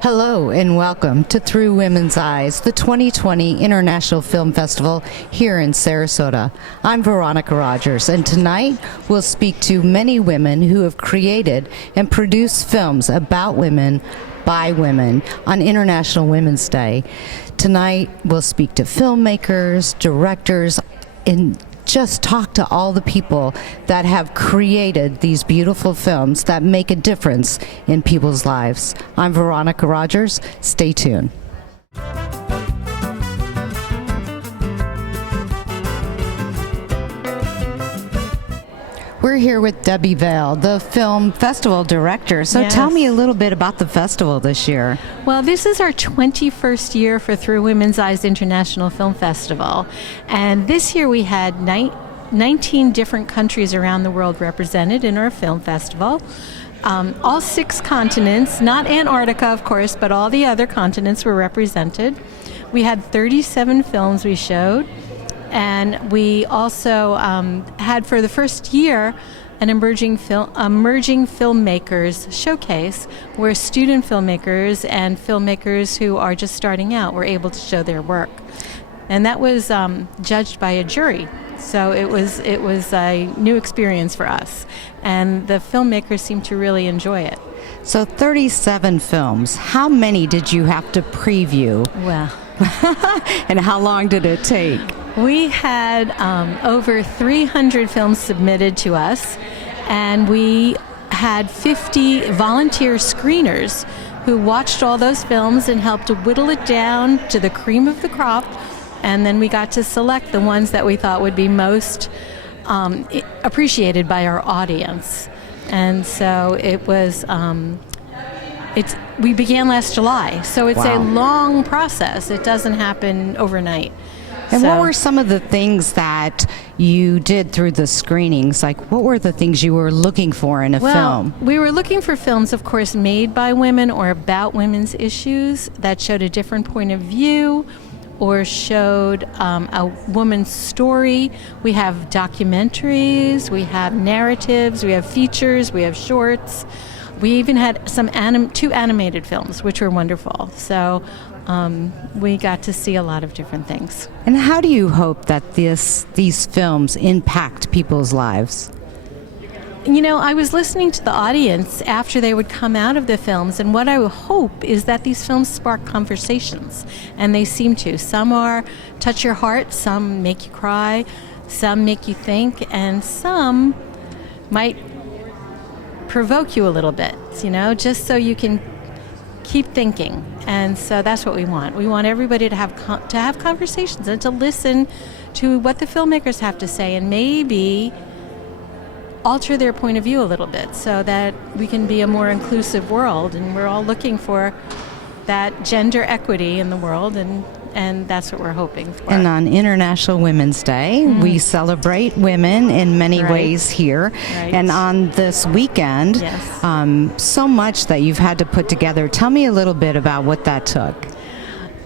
Hello and welcome to Through Women's Eyes, the 2020 International Film Festival here in Sarasota. I'm Veronica Rogers, and tonight we'll speak to many women who have created and produced films about women by women on International Women's Day. Tonight we'll speak to filmmakers, directors, and just talk to all the people that have created these beautiful films that make a difference in people's lives. I'm Veronica Rogers. Stay tuned. We're here with Debbie Vale, the film festival director. So Yes. Tell me a little bit about the festival this year. Well, this is our 21st year for Through Women's Eyes International Film Festival. And this year we had 19 different countries around the world represented in our film festival. All 6 continents, not Antarctica, of course, but all the other continents were represented. We had 37 films we showed. And we also had, for the first year, an emerging filmmakers showcase where student filmmakers and filmmakers who are just starting out were able to show their work. And that was judged by a jury. So it was a new experience for us. And the filmmakers seemed to really enjoy it. So 37 films. How many did you have to preview? Well. And how long did it take? We had over 300 films submitted to us, and we had 50 volunteer screeners who watched all those films and helped to whittle it down to the cream of the crop, and then we got to select the ones that we thought would be most appreciated by our audience. And so it was, we began last July, so it's a long process. It doesn't happen overnight. And what were some of the things that you did through the screenings? Like, what were the things you were looking for in a film? We were looking for films, of course, made by women or about women's issues that showed a different point of view or showed a woman's story. We have documentaries, we have narratives, we have features, we have shorts. We even had some 2 animated films, which were wonderful. So we got to see a lot of different things. And how do you hope that these films impact people's lives? You know, I was listening to the audience after they would come out of the films, and what I hope is that these films spark conversations, and they seem to. Some are touch your heart, some make you cry, some make you think, and some might provoke you a little bit, you know, just so you can keep thinking. And so that's what we want. We want everybody to have conversations and to listen to what the filmmakers have to say and maybe alter their point of view a little bit so that we can be a more inclusive world. And we're all looking for that gender equity in the world, and that's what we're hoping for. And on International Women's Day, we celebrate women in many ways here. Right. And on this weekend, so much that you've had to put together. Tell me a little bit about what that took.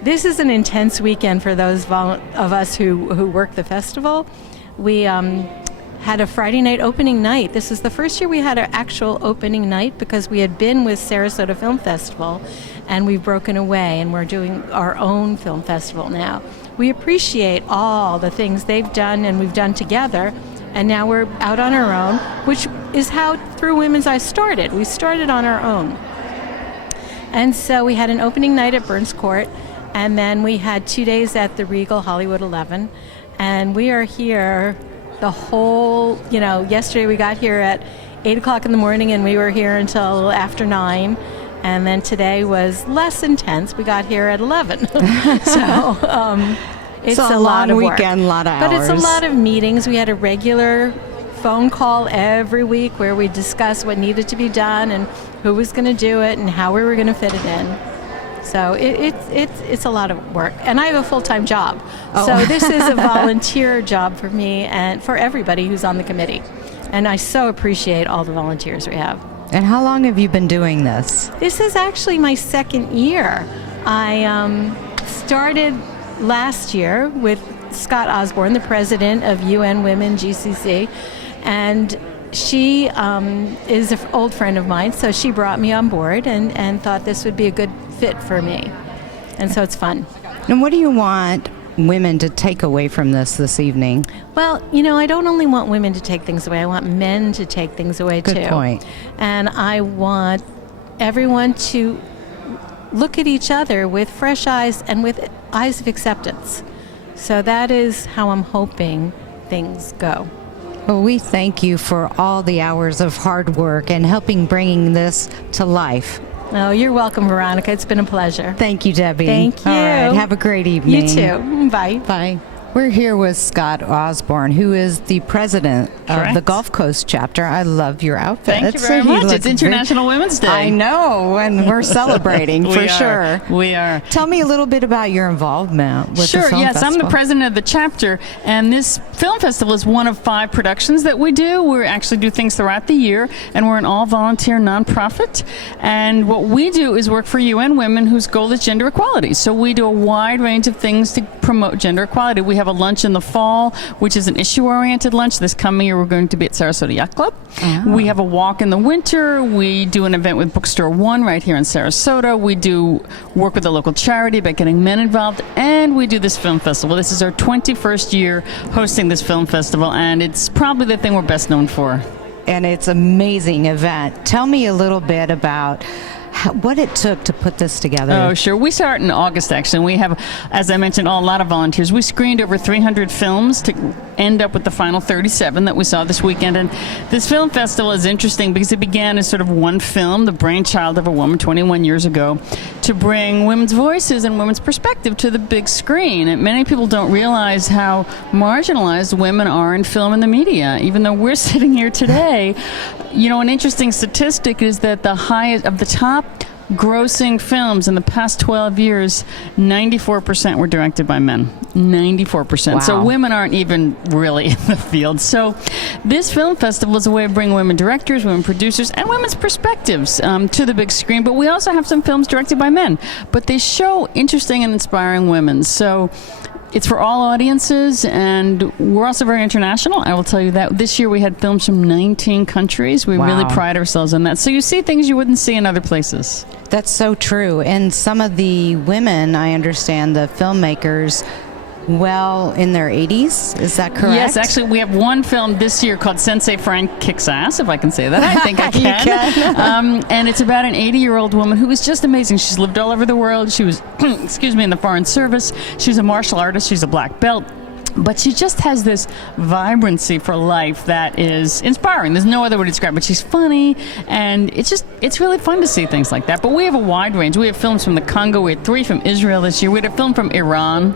This is an intense weekend for those of us who work the festival. We had a Friday night opening night. This is the first year we had an actual opening night because we had been with Sarasota Film Festival and we've broken away and we're doing our own film festival now. We appreciate all the things they've done and we've done together, and now we're out on our own, which is how Through Women's Eyes started. We started on our own. And so we had an opening night at Burns Court, and then we had 2 days at the Regal Hollywood 11, and we are here the whole, yesterday we got here at 8 o'clock in the morning and we were here until after 9. And then today was less intense. We got here at 11. So it's a lot of work. Weekend, a lot of hours. But it's a lot of meetings. We had a regular phone call every week where we discuss what needed to be done and who was going to do it and how we were going to fit it in. So it's a lot of work, and I have a full-time job. Oh. So this is a volunteer job for me and for everybody who's on the committee. And I so appreciate all the volunteers we have. And how long have you been doing this? This is actually my second year. I started last year with Scott Osborne, the president of UN Women GCC, and she is an old friend of mine, so she brought me on board and thought this would be a good fit for me. And so it's fun. And what do you want women to take away from this evening? Well, I don't only want women to take things away, I want men to take things away too. Good point. And I want everyone to look at each other with fresh eyes and with eyes of acceptance. So that is how I'm hoping things go. Well, we thank you for all the hours of hard work and helping bringing this to life. Oh, you're welcome, Veronica. It's been a pleasure. Thank you, Debbie. Thank you. All right, have a great evening. You too. Bye. Bye. We're here with Scott Osborne, who is the president of the Gulf Coast chapter. I love your outfit. Thank you very much. It's International Women's Day. I know, and we're celebrating for sure. We are. Tell me a little bit about your involvement with the film yes, festival. I'm the president of the chapter, and this film festival is one of 5 productions that we do. We actually do things throughout the year, and we're an all-volunteer nonprofit. And what we do is work for UN Women, whose goal is gender equality. So we do a wide range of things to promote gender equality. We have a lunch in the fall, which is an issue-oriented lunch. This coming year, we're going to be at Sarasota Yacht Club. Oh. We have a walk in the winter. We do an event with Bookstore One right here in Sarasota. We do work with a local charity about getting men involved, and we do this film festival. This is our 21st year hosting this film festival, and it's probably the thing we're best known for. And it's an amazing event. Tell me a little bit about what it took to put this together. Oh, sure. We start in August, actually. We have, as I mentioned, a lot of volunteers. We screened over 300 films to end up with the final 37 that we saw this weekend. And this film festival is interesting because it began as sort of one film, the brainchild of a woman 21 years ago, to bring women's voices and women's perspective to the big screen. And many people don't realize how marginalized women are in film and the media. Even though we're sitting here today, an interesting statistic is that the highest of the top grossing films in the past 12 years, 94% were directed by men. 94%. Wow. So women aren't even really in the field. So this film festival is a way of bringing women directors, women producers, and women's perspectives to the big screen. But we also have some films directed by men. But they show interesting and inspiring women. So it's for all audiences, and we're also very international. I will tell you that. This year we had films from 19 countries. We really pride ourselves on that. So you see things you wouldn't see in other places. That's so true. And some of the women, I understand, the filmmakers, in their 80s. Is that correct? Yes, actually, we have one film this year called Sensei Frank Kicks Ass, if I can say that. I think I can. You can. And it's about an 80-year-old woman who is just amazing. She's lived all over the world. She was, in the Foreign Service. She's a martial artist. She's a black belt. But she just has this vibrancy for life that is inspiring. There's no other way to describe it. She's funny, and it's really fun to see things like that. But we have a wide range. We have films from the Congo. We had 3 from Israel this year. We had a film from Iran.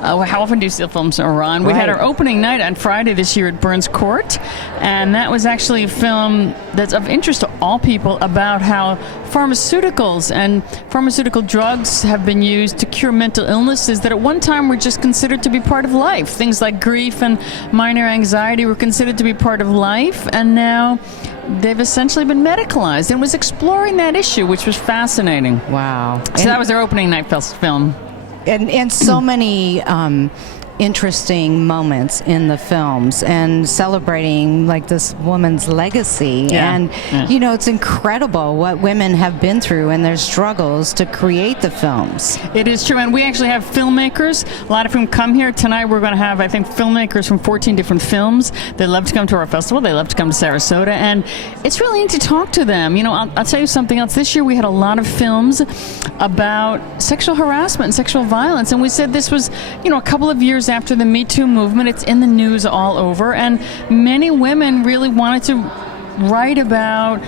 How often do you see films in Iran? We had our opening night on Friday this year at Burns Court, and that was actually a film that's of interest to all people about how pharmaceuticals and pharmaceutical drugs have been used to cure mental illnesses that at one time were just considered to be part of life. Things like grief and minor anxiety were considered to be part of life, and now they've essentially been medicalized, and was exploring that issue, which was fascinating. Wow. So that was their opening night film. And so many interesting moments in the films, and celebrating like this woman's legacy. It's incredible what women have been through and their struggles to create the films. It is true, and we actually have filmmakers. A lot of them come here. Tonight we're going to have, I think, filmmakers from 14 different films. They love to come to our festival. They love to come to Sarasota, and it's really neat to talk to them. I'll tell you something else. This year we had a lot of films about sexual harassment and sexual violence, and we said this was, a couple of years after the Me Too movement. It's in the news all over, and many women really wanted to write about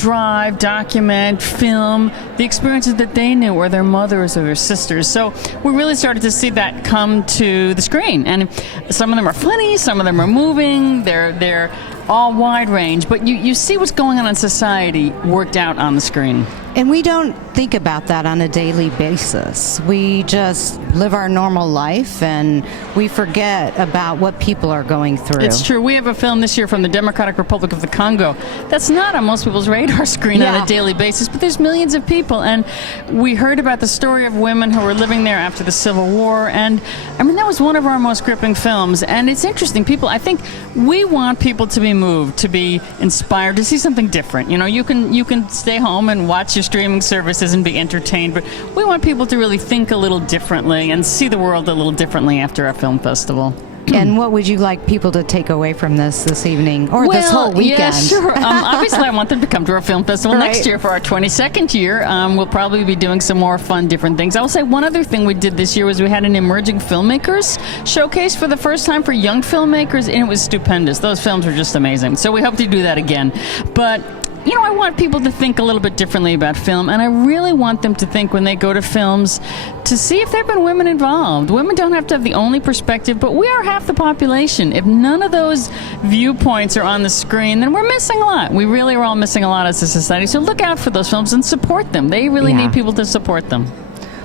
drive, document, film the experiences that they knew, or their mothers or their sisters. So we really started to see that come to the screen. And some of them are funny, some of them are moving, they're all wide range, but you see what's going on in society worked out on the screen. And we don't think about that on a daily basis. We just live our normal life and we forget about what people are going through. It's true. We have a film this year from the Democratic Republic of the Congo that's not on most people's radar screen on a daily basis, but there's millions of people. And we heard about the story of women who were living there after the Civil War. And I mean, that was one of our most gripping films. And it's interesting. I think we want people to be moved, to be inspired, to see something different. You know, you can stay home and watch your streaming services and be entertained, but we want people to really think a little differently and see the world a little differently after our film festival. And what would you like people to take away from this evening, or this whole weekend? Yeah, sure. Obviously, I want them to come to our film festival next year for our 22nd year. We'll probably be doing some more fun, different things. I will say one other thing we did this year was we had an emerging filmmakers showcase for the first time for young filmmakers, and it was stupendous. Those films were just amazing. So we hope to do that again. But you know, I want people to think a little bit differently about film, and I really want them to think when they go to films to see if there have been women involved. Women don't have to have the only perspective, but we are half the population. If none of those viewpoints are on the screen, then we're missing a lot. We really are all missing a lot as a society. So look out for those films and support them. They really need people to support them.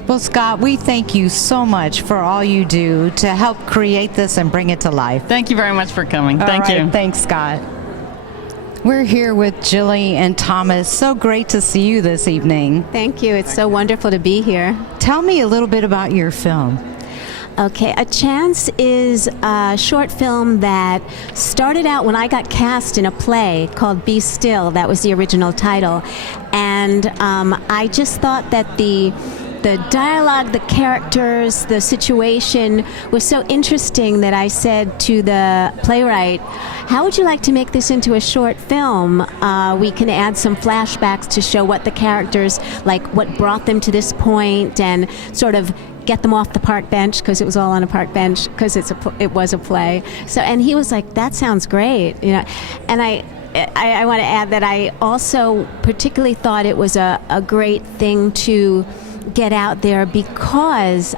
Well, Scott, we thank you so much for all you do to help create this and bring it to life. Thank you very much for coming. Thank you. Thanks, Scott. We're here with Jilly and Thomas. So great to see you this evening. Thank you. It's so wonderful to be here. Tell me a little bit about your film. Okay, A Chance is a short film that started out when I got cast in a play called Be Still. That was the original title. And I just thought that the dialogue, the characters, the situation was so interesting that I said to the playwright, how would you like to make this into a short film? We can add some flashbacks to show what the characters, like what brought them to this point, and sort of get them off the park bench, because it was all on a park bench, because it was a play. So, and he was like, that sounds great, you know. And I want to add that I also particularly thought it was a great thing to get out there, because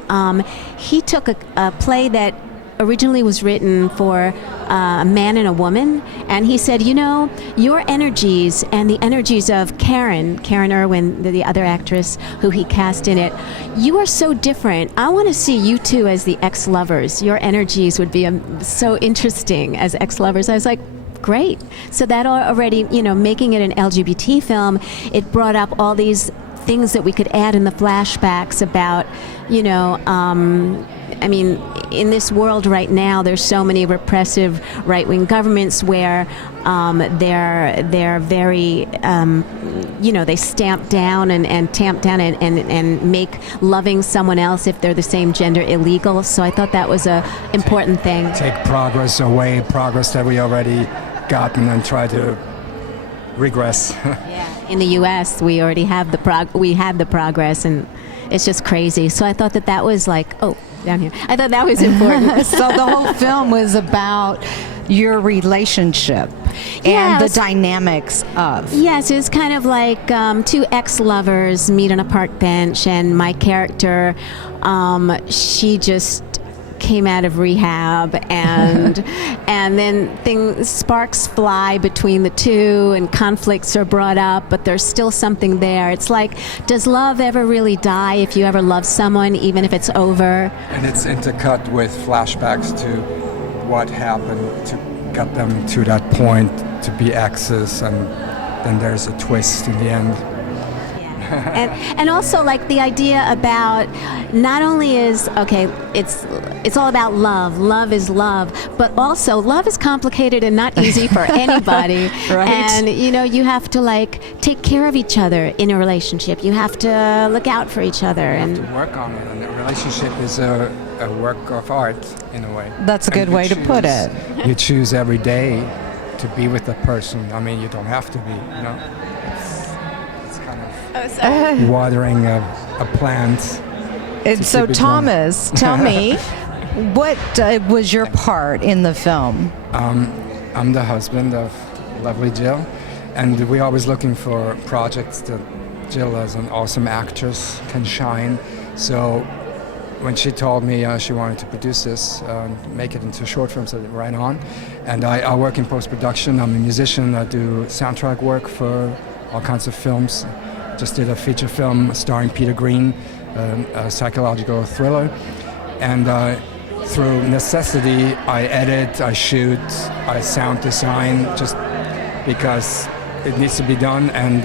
he took a play that originally was written for a man and a woman, and he said, you know, your energies and the energies of Karen Irwin, the other actress who he cast in it, you are so different. I want to see you two as the ex-lovers. Your energies would be so interesting as ex-lovers. I was like, great. So that already, you know, making it an LGBT film, it brought up all these things that we could add in the flashbacks about, you know, I mean, in this world right now, there's so many repressive right-wing governments where they're very, you know, they stamp down and tamp down and make loving someone else if they're the same gender illegal. So I thought that was a important thing. Take progress away, progress that we already gotten, and try to regress. Yeah. In the U.S., we already have we had the progress, and it's just crazy. So I thought that was like, oh, down here. I thought that was important. So the whole film was about your relationship and the dynamics of. Yes, it was kind of like two ex-lovers meet on a park bench, and my character, she just came out of rehab, and and then sparks fly between the two, and conflicts are brought up, but there's still something there. It's like, does love ever really die if you ever love someone, even if it's over? And it's intercut with flashbacks to what happened to get them to that point to be exes, and then there's a twist in the end. And also, like, the idea about not only is, okay, it's all about love is love, but also love is complicated and not easy for anybody. Right. And, you know, you have to, like, take care of each other in a relationship. You have to look out for each other. You And have to work on it, and a relationship is a work of art, in a way. That's a good way to put it. You choose every day to be with a person. I mean, you don't have to be, you know. It's kind of watering a plant. And so, keep it Thomas, tell me, what was your part in the film? I'm the husband of lovely Jill, and we're always looking for projects that Jill, as an awesome actress, can shine. So when she told me she wanted to produce this, make it into a short film, so right on. And I work in post-production. I'm a musician. I do soundtrack work for all kinds of films. Just did a feature film starring Peter Green, a psychological thriller. And through necessity, I edit, I shoot, I sound design, just because it needs to be done. And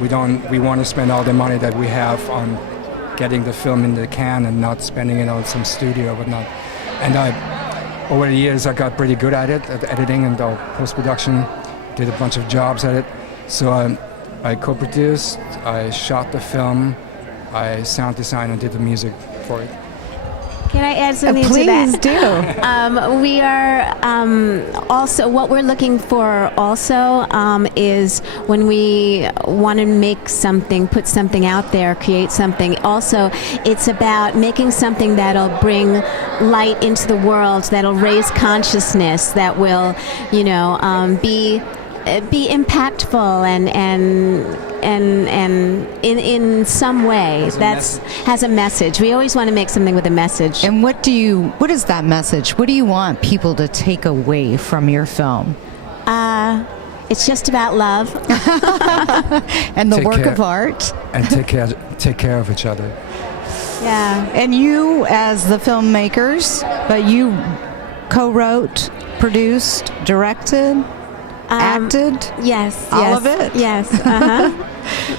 we want to spend all the money that we have on getting the film in the can and not spending it on some studio, but not. And over the years, I got pretty good at it, at editing and post-production. Did a bunch of jobs at it. So I co-produced, I shot the film, I sound designed and did the music for it. Can I add something to Please that? do. We are also, what we're looking for also is when we want to make something, put something out there, create something, also it's about making something that'll bring light into the world, that'll raise consciousness, that will, be impactful and in some way has a message. We always want to make something with a message. And what is that message? What do you want people to take away from your film? It's just about love. And the work of art. And take care of each other. Yeah. And you, as the filmmakers, but you co-wrote, produced, directed, acted? Yes. All of it? Yes.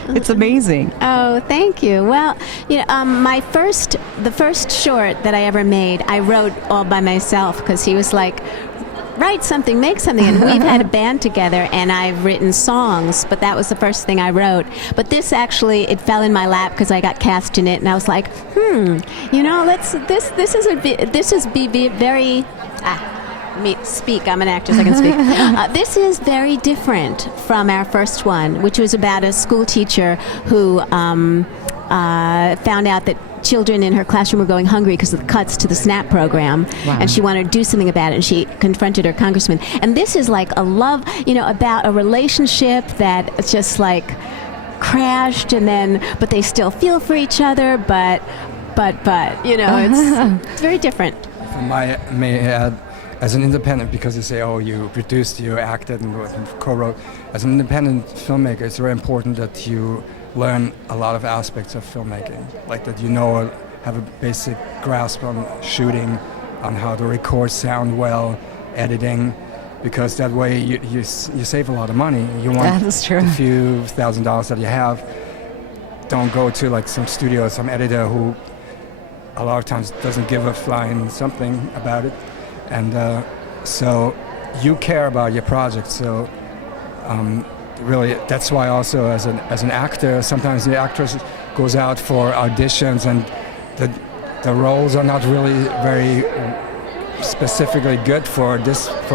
It's amazing. Oh, thank you. Well, the first short that I ever made, I wrote all by myself because he was like, write something, make something. And we've had a band together, and I've written songs, but that was the first thing I wrote. But this actually, it fell in my lap because I got cast in it, and I was like, speak. I'm an actress. I can speak. This is very different from our first one, which was about a school teacher who found out that children in her classroom were going hungry because of the cuts to the SNAP program. Wow. And she wanted to do something about it, and she confronted her congressman. And this is like a love, about a relationship that just like crashed, but they still feel for each other, but it's very different. I may add, as an independent, because you say, you produced, you acted, and co-wrote. As an independent filmmaker, it's very important that you learn a lot of aspects of filmmaking, like that have a basic grasp on shooting, on how to record sound well, editing, because that way you save a lot of money. You want That is true. the few $1,000s that you have. Don't go to like some studio, some editor who a lot of times doesn't give a flying something about it. And so you care about your project. So really, that's why also as an actor, sometimes the actress goes out for auditions, and the roles are not really very specifically good for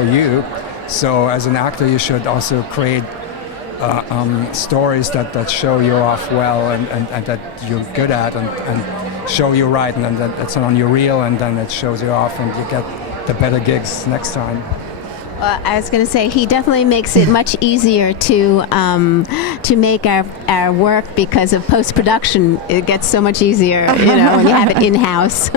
you. So as an actor, you should also create stories that show you off well and that you're good at and show you right, and then that's on your reel, and then it shows you off, and you get the better gigs next time. I was going to say, he definitely makes it much easier to make our work because of post-production. It gets so much easier, when you have it in-house.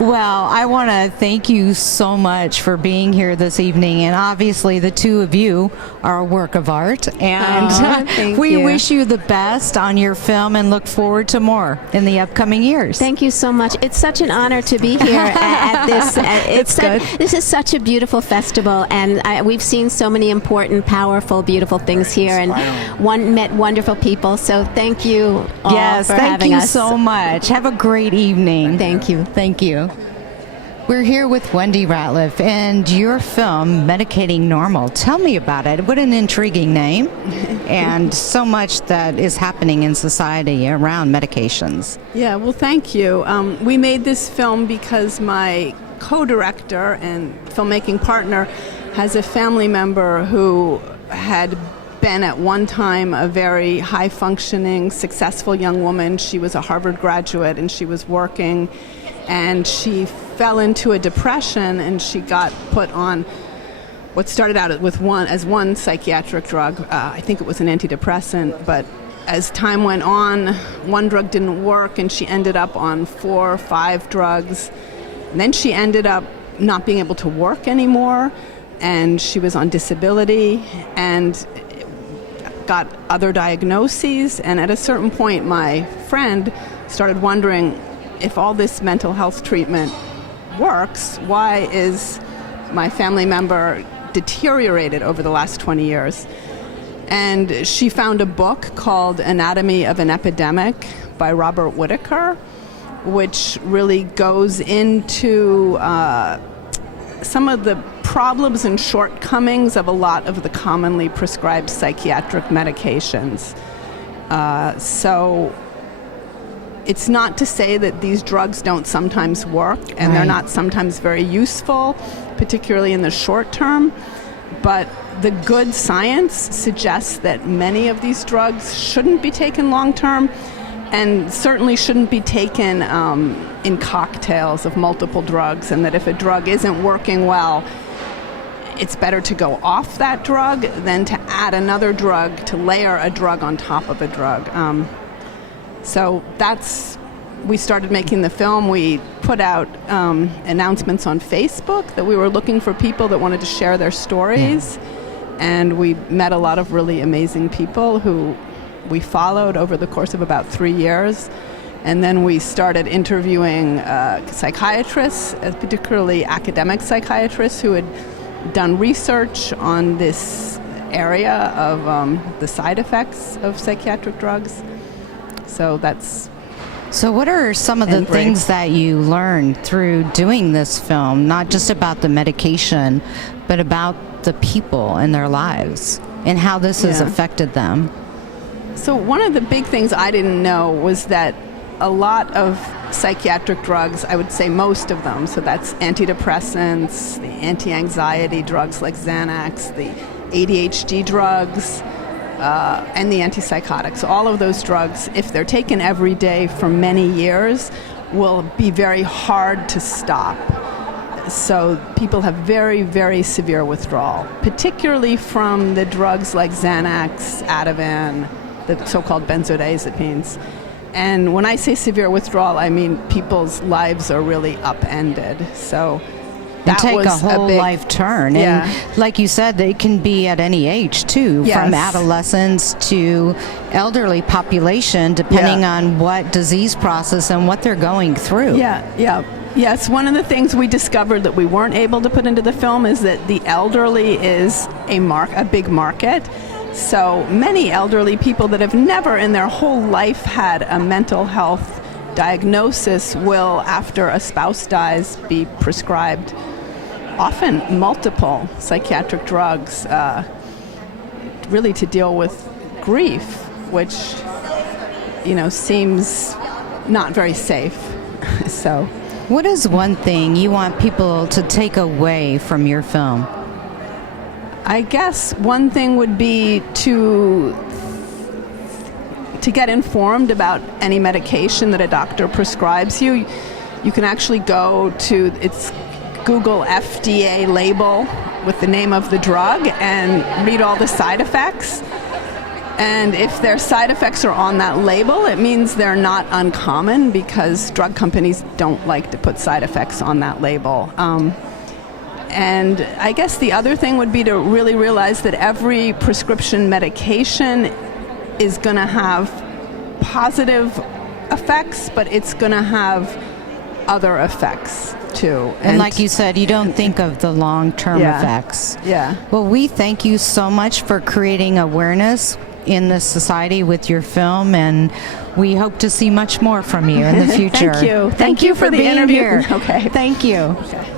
Well, I want to thank you so much for being here this evening, and obviously the two of you are a work of art, and we wish you the best on your film and look forward to more in the upcoming years. Thank you so much. It's such an honor to be here at this. This is such a beautiful festival, and we've seen so many important, powerful, beautiful things here, and met wonderful people. So thank you all for having us. Yes, thank you so much. Have a great evening. Thank you. Thank you. We're here with Wendy Ratliff and your film, Medicating Normal. Tell me about it. What an intriguing name, and so much that is happening in society around medications. Yeah, well, thank you. We made this film because my co-director and filmmaking partner has a family member who had been at one time a very high-functioning, successful young woman. She was a Harvard graduate, and she was working, and she fell into a depression, and she got put on what started out with one psychiatric drug. I think it was an antidepressant, but as time went on, one drug didn't work, and she ended up on 4 or 5 drugs. And then she ended up not being able to work anymore, and she was on disability and got other diagnoses. And at a certain point, my friend started wondering, if all this mental health treatment works, why is my family member deteriorated over the last 20 years? And she found a book called Anatomy of an Epidemic by Robert Whitaker, which really goes into some of the problems and shortcomings of a lot of the commonly prescribed psychiatric medications. So it's not to say that these drugs don't sometimes work, and they're not sometimes very useful, particularly in the short term, but the good science suggests that many of these drugs shouldn't be taken long term, and certainly shouldn't be taken in cocktails of multiple drugs, and that if a drug isn't working well, it's better to go off that drug than to add another drug, to layer a drug on top of a drug. So we started making the film. We put out announcements on Facebook that we were looking for people that wanted to share their stories. And we met a lot of really amazing people who we followed over the course of about 3 years. And then we started interviewing psychiatrists, particularly academic psychiatrists who had done research on this area of the side effects of psychiatric drugs. So what are some of the things that you learned through doing this film, not just about the medication, but about the people and their lives and how this has affected them? So one of the big things I didn't know was that a lot of psychiatric drugs, I would say most of them, so that's antidepressants, the anti-anxiety drugs like Xanax, the ADHD drugs, and the antipsychotics. All of those drugs, if they're taken every day for many years, will be very hard to stop. So people have very, very severe withdrawal, particularly from the drugs like Xanax, Ativan, the so-called benzodiazepines. And when I say severe withdrawal, I mean people's lives are really upended. So that take was a whole big life turn. And like you said, they can be at any age too, from adolescents to elderly population, depending on what disease process and what they're going through. Yes, one of the things we discovered that we weren't able to put into the film is that the elderly is a big market. So many elderly people that have never in their whole life had a mental health diagnosis will, after a spouse dies, be prescribed often multiple psychiatric drugs, really to deal with grief, which, seems not very safe. So, what is one thing you want people to take away from your film? I guess one thing would be to get informed about any medication that a doctor prescribes you. You can actually go to its Google FDA label with the name of the drug and read all the side effects. And if their side effects are on that label, it means they're not uncommon, because drug companies don't like to put side effects on that label. And I guess the other thing would be to really realize that every prescription medication is going to have positive effects, but it's going to have other effects too. And like you said, you don't think of the long-term effects. Well, we thank you so much for creating awareness in this society with your film, and we hope to see much more from you in the future. Thank you. Thank you for the being interview. here. Okay. Thank you. Okay.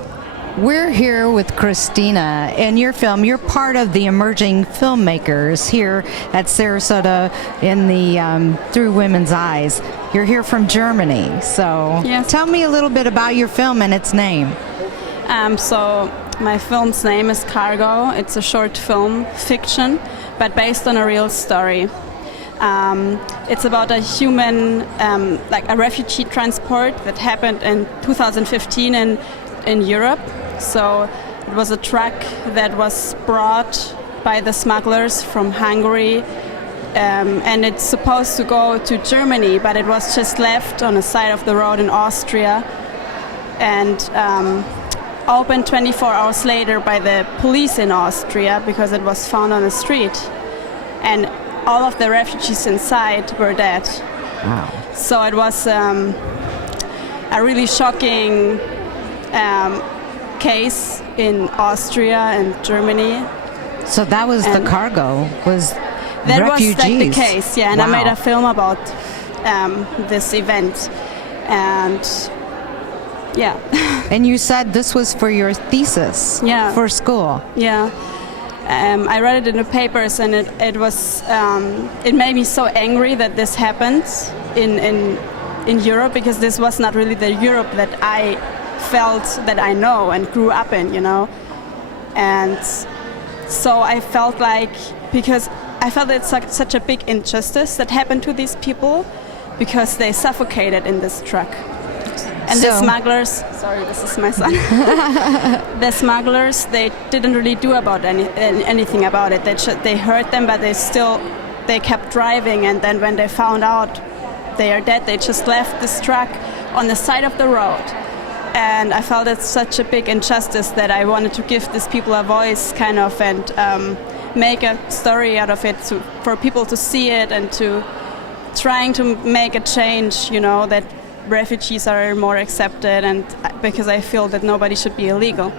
We're here with Christina, and your film, you're part of the emerging filmmakers here at Sarasota in the Through Women's Eyes. You're here from Germany, so tell me a little bit about your film and its name. So my film's name is Cargo. It's a short film fiction, but based on a real story. It's about a human, like a refugee transport that happened in 2015 in Europe. So It was a truck that was brought by the smugglers from Hungary, and it's supposed to go to Germany, but it was just left on the side of the road in Austria, and opened 24 hours later by the police in Austria because it was found on the street, and all of the refugees inside were dead. Wow. So it was a really shocking case in Austria and Germany. So that was the cargo, was that refugees. was the case, yeah. And Wow. I made a film about this event, and yeah. And you said this was for your thesis for school. Yeah. I read it in the papers, and it was it made me so angry that this happened in Europe, because this was not really the Europe that I felt that I know and grew up in, you know. And so I felt like, because I felt it's such a big injustice that happened to these people, because they suffocated in this truck. And the smugglers, sorry, this is my son. The smugglers, they didn't really do anything about it. They hurt them, but they kept driving. And then when they found out they are dead, they just left this truck on the side of the road. And I felt it's such a big injustice that I wanted to give these people a voice, kind of, and make a story out of it for people to see it, and to trying to make a change, you know, that refugees are more accepted, and because I feel that nobody should be illegal.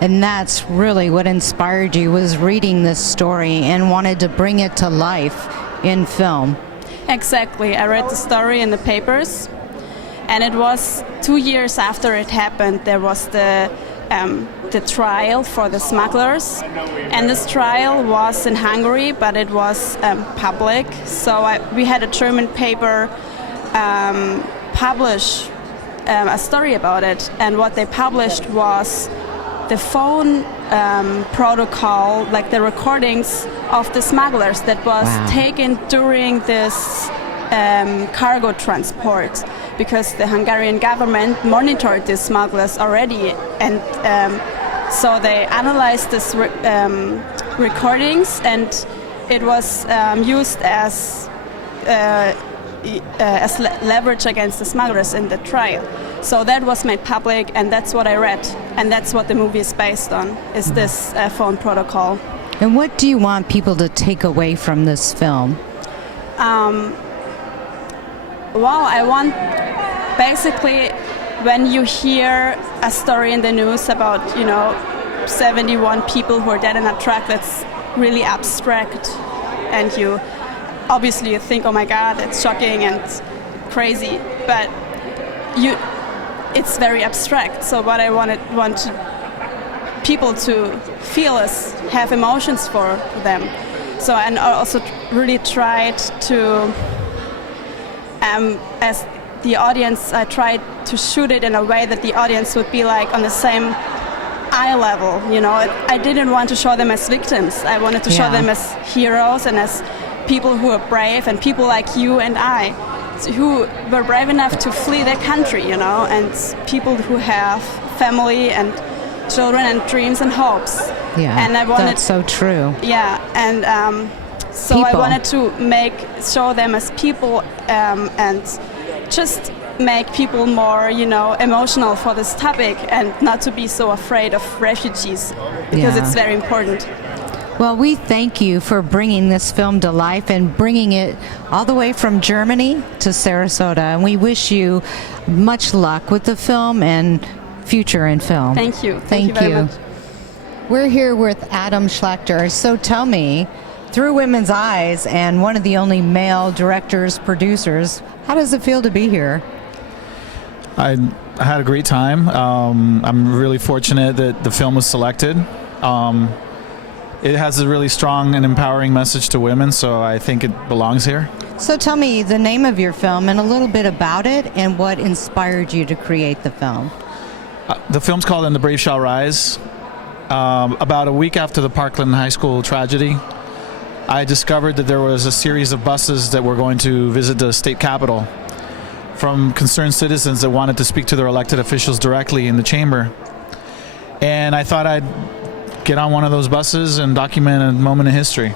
And that's really what inspired you, was reading this story and wanted to bring it to life in film. Exactly. I read the story in the papers, and it was 2 years after it happened. There was the trial for the smugglers, and this trial was in Hungary, but it was public. So we had a German paper publish a story about it, and what they published was the phone protocol, like the recordings of the smugglers that was taken during this cargo transport, because the Hungarian government monitored these smugglers already, and so they analyzed these recordings, and it was used as leverage against the smugglers in the trial. So that was made public, and that's what I read, and that's what the movie is based on, is this phone protocol. And what do you want people to take away from this film? Well, I want, basically, when you hear a story in the news about, 71 people who are dead in a truck, that's really abstract, and you think, oh my God, it's shocking and crazy, but it's very abstract. So what I want people to feel is have emotions for them. So, and I also really tried to, as the audience, I tried to shoot it in a way that the audience would be like on the same eye level. I didn't want to show them as victims. I wanted to show them as heroes and as people who are brave, and people like you and I, who were brave enough to flee their country, and people who have family and children and dreams and hopes. Yeah, and I wanted, that's so true. Yeah, and so people. I wanted to show them as people, and just make people more, emotional for this topic, and not to be so afraid of refugees, because it's very important. Well, we thank you for bringing this film to life and bringing it all the way from Germany to Sarasota. And we wish you much luck with the film and future in film. Thank you. Thank you very much. We're here with Adam Schlechter. So tell me, through women's eyes and one of the only male directors, producers, how does it feel to be here? I had a great time. I'm really fortunate that the film was selected. It has a really strong and empowering message to women, so I think it belongs here. So tell me the name of your film and a little bit about it and what inspired you to create the film. The film's called And the Brave Shall Rise. About a week after the Parkland High School tragedy, I discovered that there was a series of buses that were going to visit the state capitol from concerned citizens that wanted to speak to their elected officials directly in the chamber. And I thought I'd get on one of those buses and document a moment in history.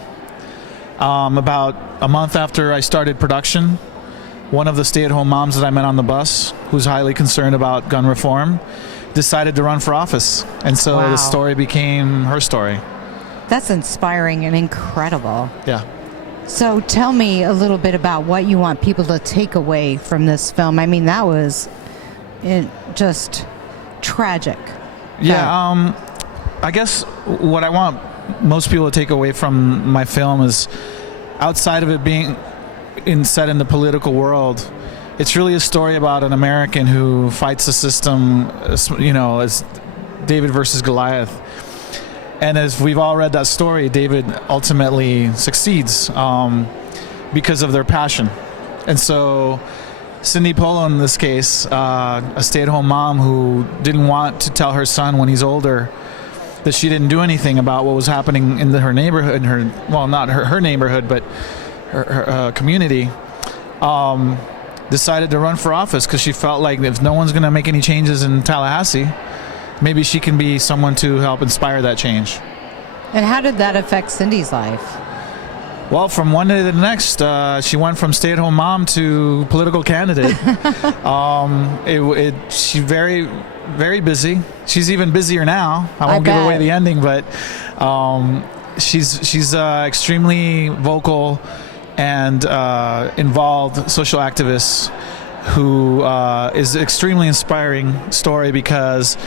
About a month after I started production, one of the stay-at-home moms that I met on the bus, who's highly concerned about gun reform, decided to run for office. And so Wow. the story became her story. That's inspiring and incredible. Yeah. So tell me a little bit about what you want people to take away from this film. I mean, that was just tragic. Yeah, I guess what I want most people to take away from my film is, outside of it being set in the political world, it's really a story about an American who fights the system, as David versus Goliath. And as we've all read that story, David ultimately succeeds because of their passion. And so Cindy Polo, in this case, a stay-at-home mom who didn't want to tell her son when he's older that she didn't do anything about what was happening in her neighborhood, not her neighborhood, but her community, decided to run for office because she felt like if no one's going to make any changes in Tallahassee, maybe she can be someone to help inspire that change. And how did that affect Cindy's life? Well, from one day to the next, she went from stay-at-home mom to political candidate. She's very, very busy. She's even busier now. I won't give away the ending, but she's extremely vocal and involved social activist who is an extremely inspiring story because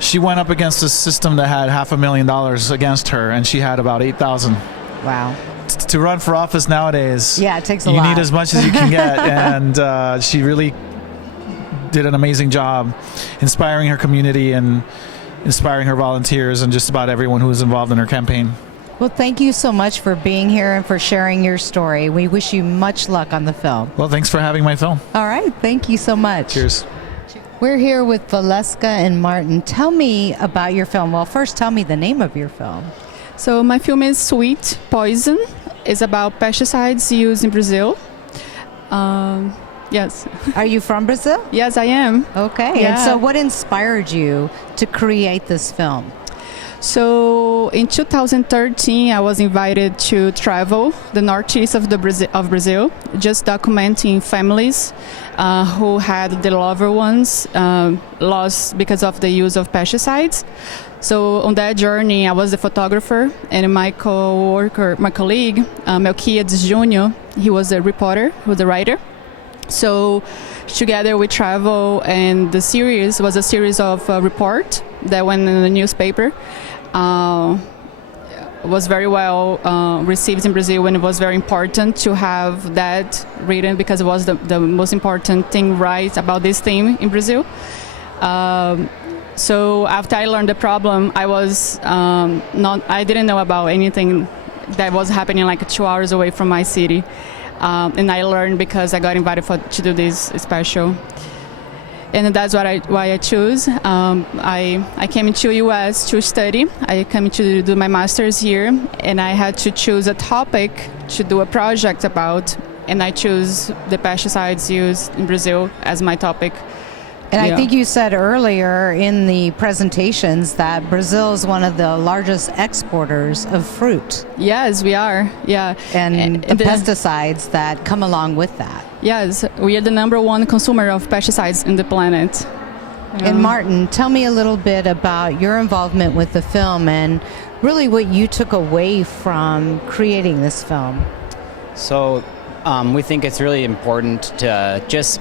she went up against a system that had $500,000 against her, and she had about 8,000. Wow. To run for office nowadays, yeah, it takes a lot. lot. You need as much as you can get, and she really did an amazing job inspiring her community and inspiring her volunteers and just about everyone who was involved in her campaign. Well, thank you so much for being here and for sharing your story. We wish you much luck on the film. Well, thanks for having my film. All right, thank you so much. Cheers. We're here with Vileska and Martin. Tell me about your film. Well, first tell me the name of your film. So my film is Sweet Poison. It's about pesticides used in Brazil. Yes. Are you from Brazil? Yes, I am. Okay. Yeah. And so what inspired you to create this film? So in 2013, I was invited to travel the northeast of Brazil, just documenting families who had their loved ones lost because of the use of pesticides. So on that journey, I was the photographer, and my colleague, Melquiades Jr., he was a reporter, he was a writer. So together we travel, and the series was a series of reports that went in the newspaper. Was very well received in Brazil, and it was very important to have that written because it was the most important thing right about this theme in Brazil. So after I learned the problem, I was I didn't know about anything that was happening like 2 hours away from my city. And I learned because I got invited to do this special. And that's why I choose. I came to U.S. to study. I came to do my master's here, and I had to choose a topic to do a project about, and I chose the pesticides used in Brazil as my topic. And I think you said earlier in the presentations that Brazil is one of the largest exporters of fruit. Yes, we are. Yeah. And the pesticides that come along with that. Yes, we are the #1 consumer of pesticides in the planet. And Martin, tell me a little bit about your involvement with the film and really what you took away from creating this film. So we think it's really important to just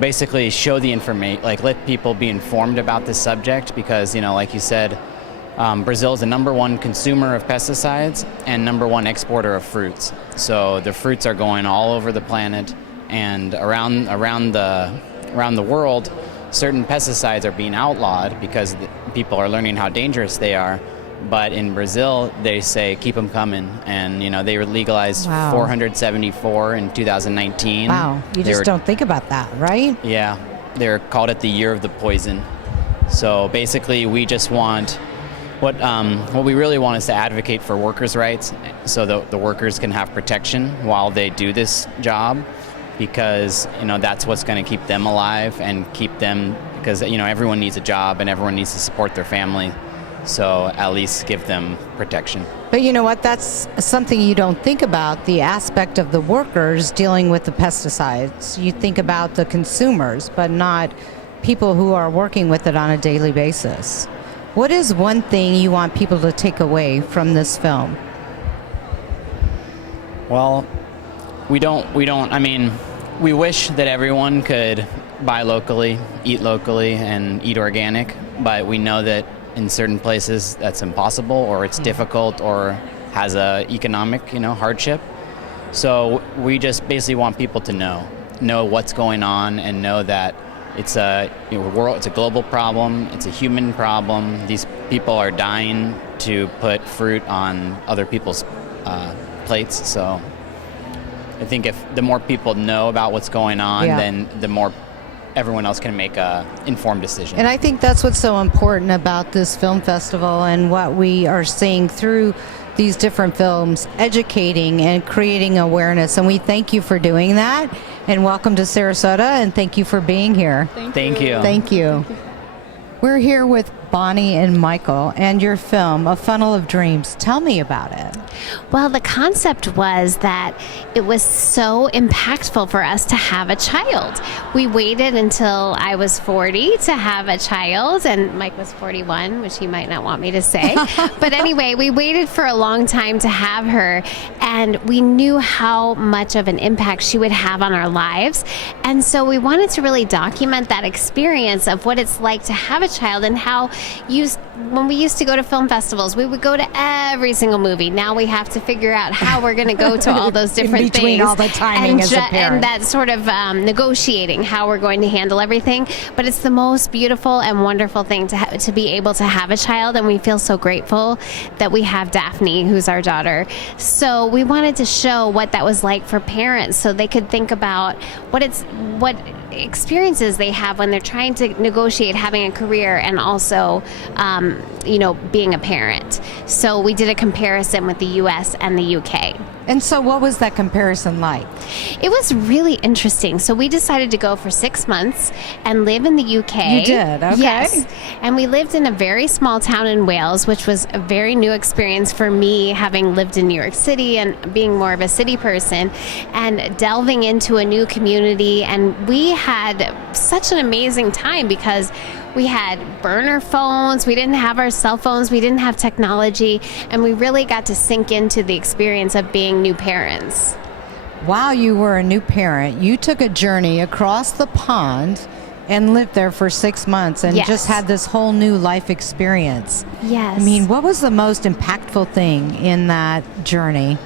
basically show the information, like let people be informed about this subject because, like you said, Brazil is the #1 consumer of pesticides and #1 exporter of fruits. So the fruits are going all over the planet, and around the world, certain pesticides are being outlawed because people are learning how dangerous they are. But in Brazil, they say keep them coming, and they were legalized 474 in 2019. Wow, you just don't think about that, right? Yeah, they're called it the year of the poison. So basically, we just want what we really want is to advocate for workers' rights, so the workers can have protection while they do this job, because that's what's going to keep them alive and keep them because everyone needs a job and everyone needs to support their family. So at least give them protection. But you know what? That's something you don't think about, the aspect of the workers dealing with the pesticides. You think about the consumers, but not people who are working with it on a daily basis. What is one thing you want people to take away from this film? Well, we wish that everyone could buy locally, and eat organic, but we know that in certain places that's impossible, or it's difficult, or has a economic hardship. So we just basically want people to know what's going on, and know that it's a it's a global problem, it's a human problem. These people are dying to put fruit on other people's plates. So I think if the more people know about what's going on, then the more everyone else can make a informed decision. And I think that's what's so important about this film festival, and what we are seeing through these different films, educating and creating awareness. And we thank you for doing that. And welcome to Sarasota, and thank you for being here. Thank you. Thank you. We're here with Bonnie and Michael and your film, A Funnel of Dreams. Tell me about it. Well, the concept was that it was so impactful for us to have a child. We waited until I was 40 to have a child, and Mike was 41, which he might not want me to say. But anyway, we waited for a long time to have her, and we knew how much of an impact she would have on our lives. And so we wanted to really document that experience of what it's like to have a child, and how when we used to go to film festivals, we would go to every single movie. Now we have to figure out how we're going to go to all those different in between things. All the timing as a parent. And that sort of negotiating how we're going to handle everything. But it's the most beautiful and wonderful thing to be able to have a child, and we feel so grateful that we have Daphne, who's our daughter. So we wanted to show what that was like for parents, so they could think about what experiences they have when they're trying to negotiate having a career and also being a parent. So we did a comparison with the US and the UK. And so what was that comparison like? It was really interesting. So we decided to go for 6 months and live in the UK. You did? Okay. Yes. And we lived in a very small town in Wales, which was a very new experience for me, having lived in New York City and being more of a city person, and delving into a new community. And we had such an amazing time because we had burner phones, we didn't have our cell phones, we didn't have technology, and we really got to sink into the experience of being new parents. While you were a new parent, you took a journey across the pond and lived there for 6 months and just had this whole new life experience. Yes. I mean, what was the most impactful thing in that journey?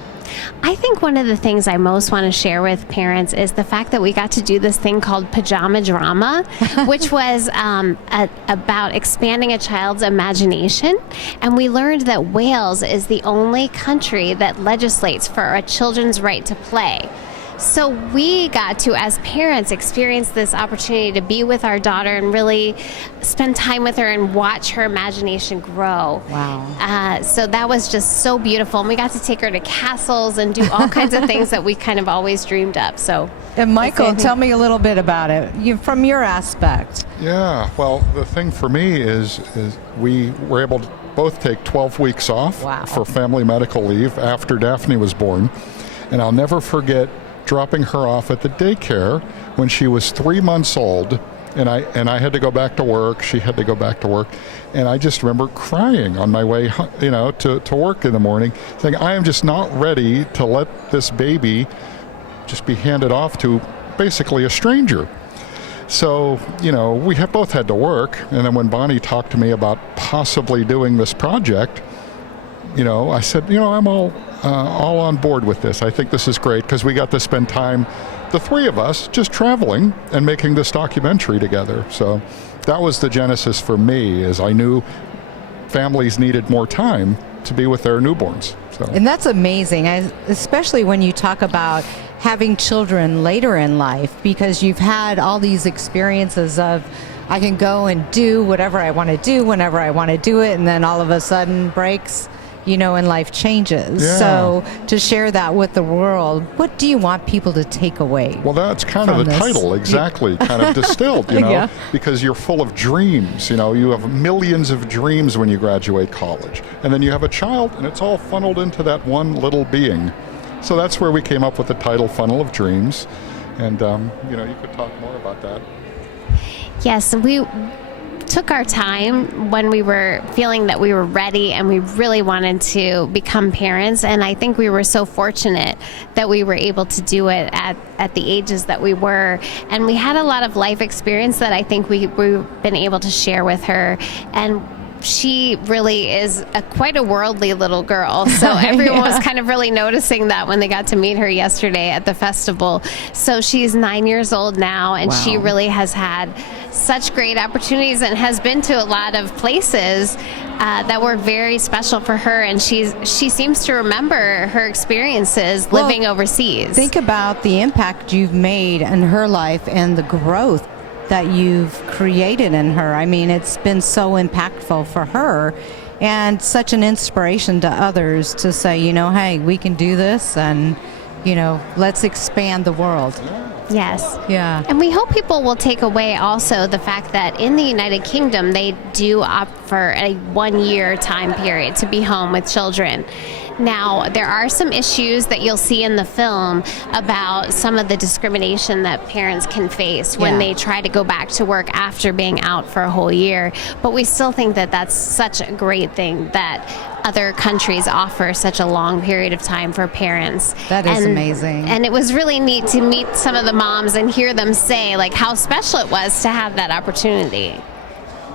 I think one of the things I most want to share with parents is the fact that we got to do this thing called Pajama Drama, which was about expanding a child's imagination. And we learned that Wales is the only country that legislates for a children's right to play. So we got to, as parents, experience this opportunity to be with our daughter and really spend time with her and watch her imagination grow. Wow. So that was just so beautiful. And we got to take her to castles and do all kinds of things that we kind of always dreamed up. So. And Michael, tell me a little bit about it, from your aspect. Yeah, well, the thing for me is we were able to both take 12 weeks off for family medical leave after Daphne was born. And I'll never forget dropping her off at the daycare when she was 3 months old, and I had to go back to work. She had to go back to work, and I just remember crying on my way, to work in the morning, saying, I am just not ready to let this baby just be handed off to basically a stranger. So, we both had to work, and then when Bonnie talked to me about possibly doing this project, I said, I'm all on board with this. I think this is great because we got to spend time, the three of us, just traveling and making this documentary together. So that was the genesis for me, is I knew families needed more time to be with their newborns. So. And that's amazing, especially when you talk about having children later in life, because you've had all these experiences of, I can go and do whatever I want to do whenever I want to do it, and then all of a sudden breaks. and life changes. Yeah. So to share that with the world, what do you want people to take away? Well, that's kind of the title, exactly, kind of distilled, Yeah. because you're full of dreams. You have millions of dreams when you graduate college. And then you have a child, and it's all funneled into that one little being. So that's where we came up with the title, Funnel of Dreams. And, you could talk more about that. Yes, we took our time when we were feeling that we were ready and we really wanted to become parents, and I think we were so fortunate that we were able to do it at the ages that we were, and we had a lot of life experience that I think we've been able to share with her, and she really is quite a worldly little girl. So everyone was kind of really noticing that when they got to meet her yesterday at the festival. So she's 9 years old now, and she really has had such great opportunities and has been to a lot of places that were very special for her. And she seems to remember her experiences living overseas. Think about the impact you've made in her life and the growth that you've created in her. I mean, it's been so impactful for her and such an inspiration to others to say, hey, we can do this, and, let's expand the world. Yes. Yeah. And we hope people will take away also the fact that in the United Kingdom, they do opt for a 1-year time period to be home with children. Now, there are some issues that you'll see in the film about some of the discrimination that parents can face when they try to go back to work after being out for a whole year. But we still think that that's such a great thing that other countries offer such a long period of time for parents. That is amazing. And it was really neat to meet some of the moms and hear them say how special it was to have that opportunity.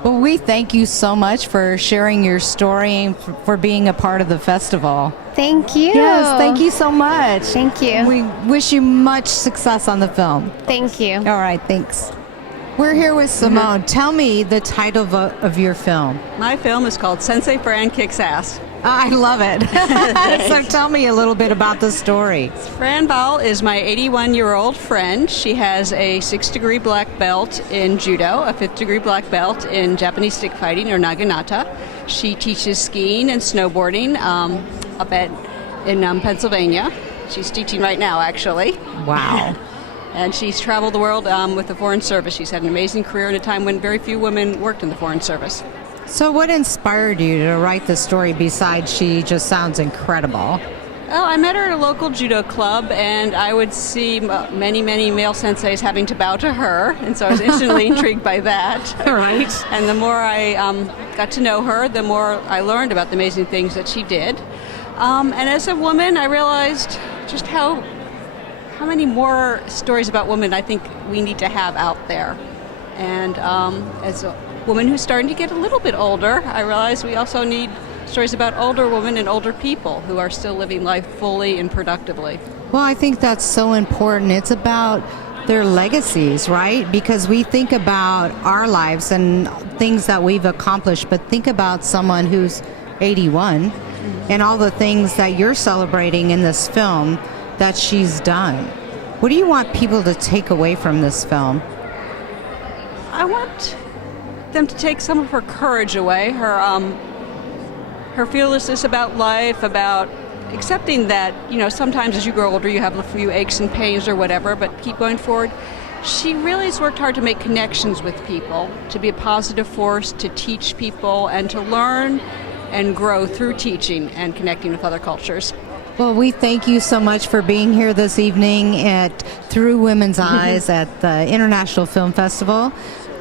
Well, we thank you so much for sharing your story and for being a part of the festival. Thank you. Yes, thank you so much. Thank you. We wish you much success on the film. Thank you. All right, thanks. We're here with Simone. Tell me the title of your film. My film is called Sensei Fran Kicks Ass. I love it. So tell me a little bit about the story. Fran Val is my 81-year-old friend. She has a 6th-degree black belt in judo, a 5th-degree black belt in Japanese stick fighting, or naginata. She teaches skiing and snowboarding up in Pennsylvania. She's teaching right now, actually. Wow. And she's traveled the world with the Foreign Service. She's had an amazing career at a time when very few women worked in the Foreign Service. So what inspired you to write the story besides she just sounds incredible? Well, I met her at a local judo club, and I would see many, many male senseis having to bow to her, and so I was instantly intrigued by that. Right. And the more I got to know her, the more I learned about the amazing things that she did. And as a woman, I realized just how many more stories about women I think we need to have out there. And as a woman who's starting to get a little bit older, I realize we also need stories about older women and older people who are still living life fully and productively. Well, I think that's so important. It's about their legacies, right? Because we think about our lives and things that we've accomplished, but think about someone who's 81 and all the things that you're celebrating in this film that she's done. What do you want people to take away from this film? I want them to take some of her courage away, her fearlessness about life, about accepting that, sometimes as you grow older you have a few aches and pains or whatever, but keep going forward. She really has worked hard to make connections with people, to be a positive force, to teach people, and to learn and grow through teaching and connecting with other cultures. Well, we thank you so much for being here this evening at Through Women's Eyes at the International Film Festival.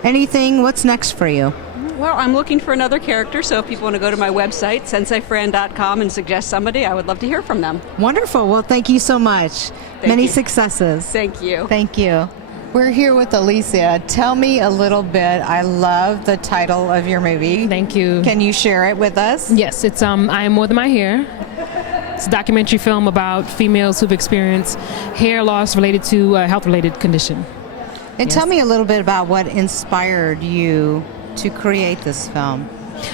What's next for you? Well, I'm looking for another character, so if people want to go to my website, senseifran.com, and suggest somebody, I would love to hear from them. Wonderful. Well, thank you so much. Many successes. Thank you. Thank you. We're here with Alicia. Tell me a little bit. I love the title of your movie. Thank you. Can you share it with us? Yes, it's I Am More Than My Hair. It's a documentary film about females who've experienced hair loss related to a health-related condition. And tell me a little bit about what inspired you to create this film.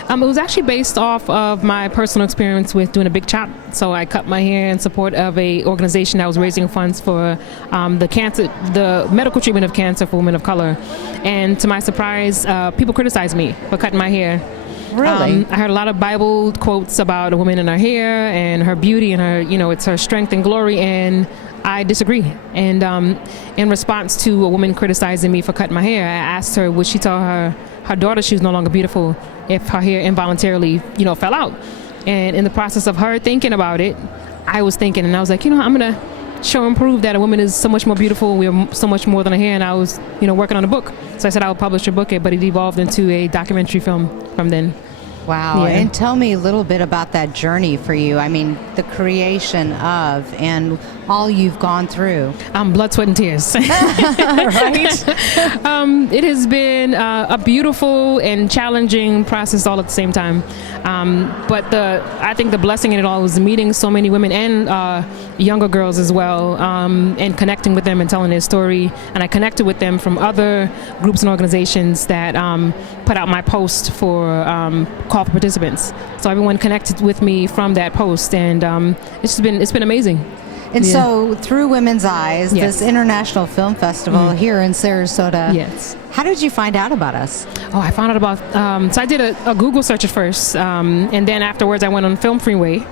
It was actually based off of my personal experience with doing a big chop. So I cut my hair in support of a organization that was raising funds for the medical treatment of cancer for women of color. And to my surprise, people criticized me for cutting my hair. Really? I heard a lot of Bible quotes about a woman in her hair and her beauty and her, it's her strength and glory, and I disagree. And in response to a woman criticizing me for cutting my hair, I asked her, would she tell her daughter she was no longer beautiful if her hair involuntarily, fell out? And in the process of her thinking about it, I was thinking, and I was like, I'm going to show and prove that a woman is so much more beautiful. We are so much more than a hair. And I was, working on a book. So I said I would publish a book, but it evolved into a documentary film from then. Wow. Yeah. And tell me a little bit about that journey for you. I mean, the creation of and all you've gone through. Blood, sweat, and tears. Right? It has been a beautiful and challenging process all at the same time. But I think the blessing in it all was meeting so many women and younger girls as well, and connecting with them and telling their story. And I connected with them from other groups and organizations that put out my post for call for participants. So everyone connected with me from that post, and it's been amazing. And so, Through Women's Eyes, Yes. this international film festival here in Sarasota. Yes. How did you find out about us? Oh, I found out about. So I did a Google search at first, and then afterwards I went on Film Freeway,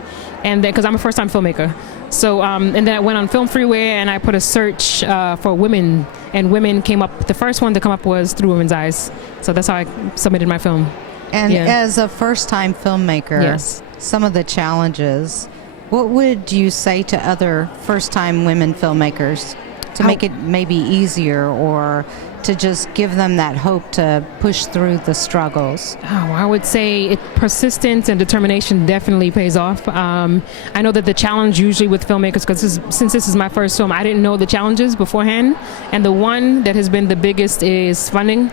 and then because I'm a first-time filmmaker, so and then I went on Film Freeway and I put a search for women, and women came up. The first one to come up was Through Women's Eyes, so that's how I submitted my film. And as a first-time filmmaker, Yes. some of the challenges. What would you say to other first-time women filmmakers to make it maybe easier, or to just give them that hope to push through the struggles? Oh, I would say persistence and determination definitely pays off. I know that the challenge usually with filmmakers, because since this is my first film, I didn't know the challenges beforehand. And the one that has been the biggest is funding.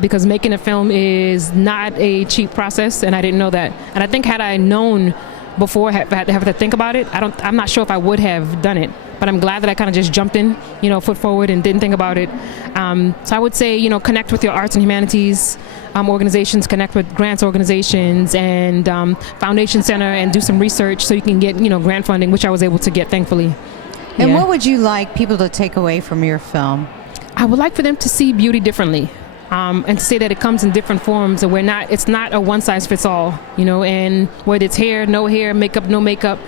Because making a film is not a cheap process, and I didn't know that. And I think had I known before, have to think about it, I'm not sure if I would have done it, but I'm glad that I kind of just jumped in, foot forward, and didn't think about it. So I would say, connect with your arts and humanities organizations, connect with grants organizations and Foundation Center, and do some research so you can get, grant funding, which I was able to get, thankfully. And what would you like people to take away from your film? I would like for them to see beauty differently. And to say that it comes in different forms, and it's not a one size fits all, and whether it's hair, no hair, makeup, no makeup,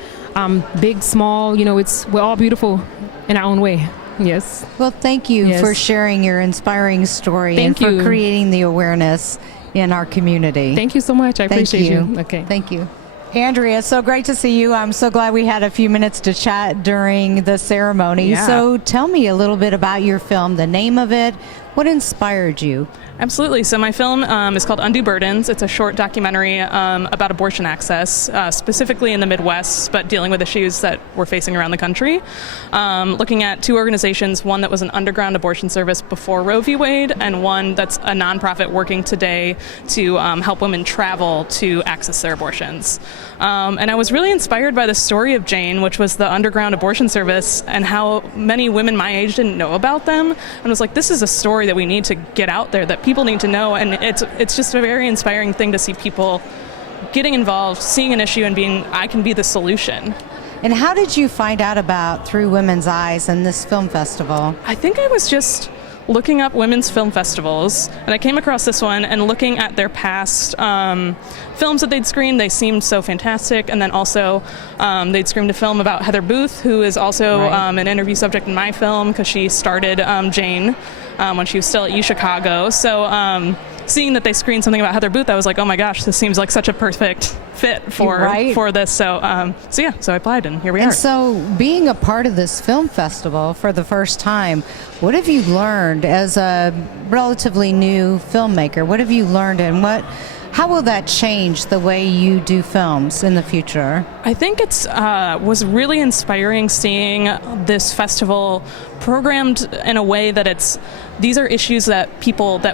big, small, we're all beautiful in our own way. Yes. Well, thank you for sharing your inspiring story and for creating the awareness in our community. Thank you so much. I appreciate you. Okay. Thank you. Andrea, so great to see you. I'm so glad we had a few minutes to chat during the ceremony. Yeah. So tell me a little bit about your film, the name of it, what inspired you? Absolutely. So my film is called Undue Burdens. It's a short documentary about abortion access, specifically in the Midwest, but dealing with issues that we're facing around the country. Looking at two organizations, one that was an underground abortion service before Roe v. Wade, and one that's a nonprofit working today to help women travel to access their abortions. And I was really inspired by the story of Jane, which was the underground abortion service, and how many women my age didn't know about them. And was like, this is a story that we need to get out there, that people need to know. And it's just a very inspiring thing to see people getting involved, seeing an issue, and being, I can be the solution. And how did you find out about Through Women's Eyes and this film festival? I think I was just looking up women's film festivals, and I came across this one, and looking at their past films that they'd screened, they seemed so fantastic. And then also they'd screened a film about Heather Booth, who is also an interview subject in my film, because she started Jane when she was still at UChicago. So seeing that they screened something about Heather Booth, I was like, oh my gosh, this seems like such a perfect fit for this. So I applied, and here we are. And so being a part of this film festival for the first time, what have you learned as a relatively new filmmaker? What have you learned, and how will that change the way you do films in the future? I think it's was really inspiring seeing this festival programmed in a way that these are issues that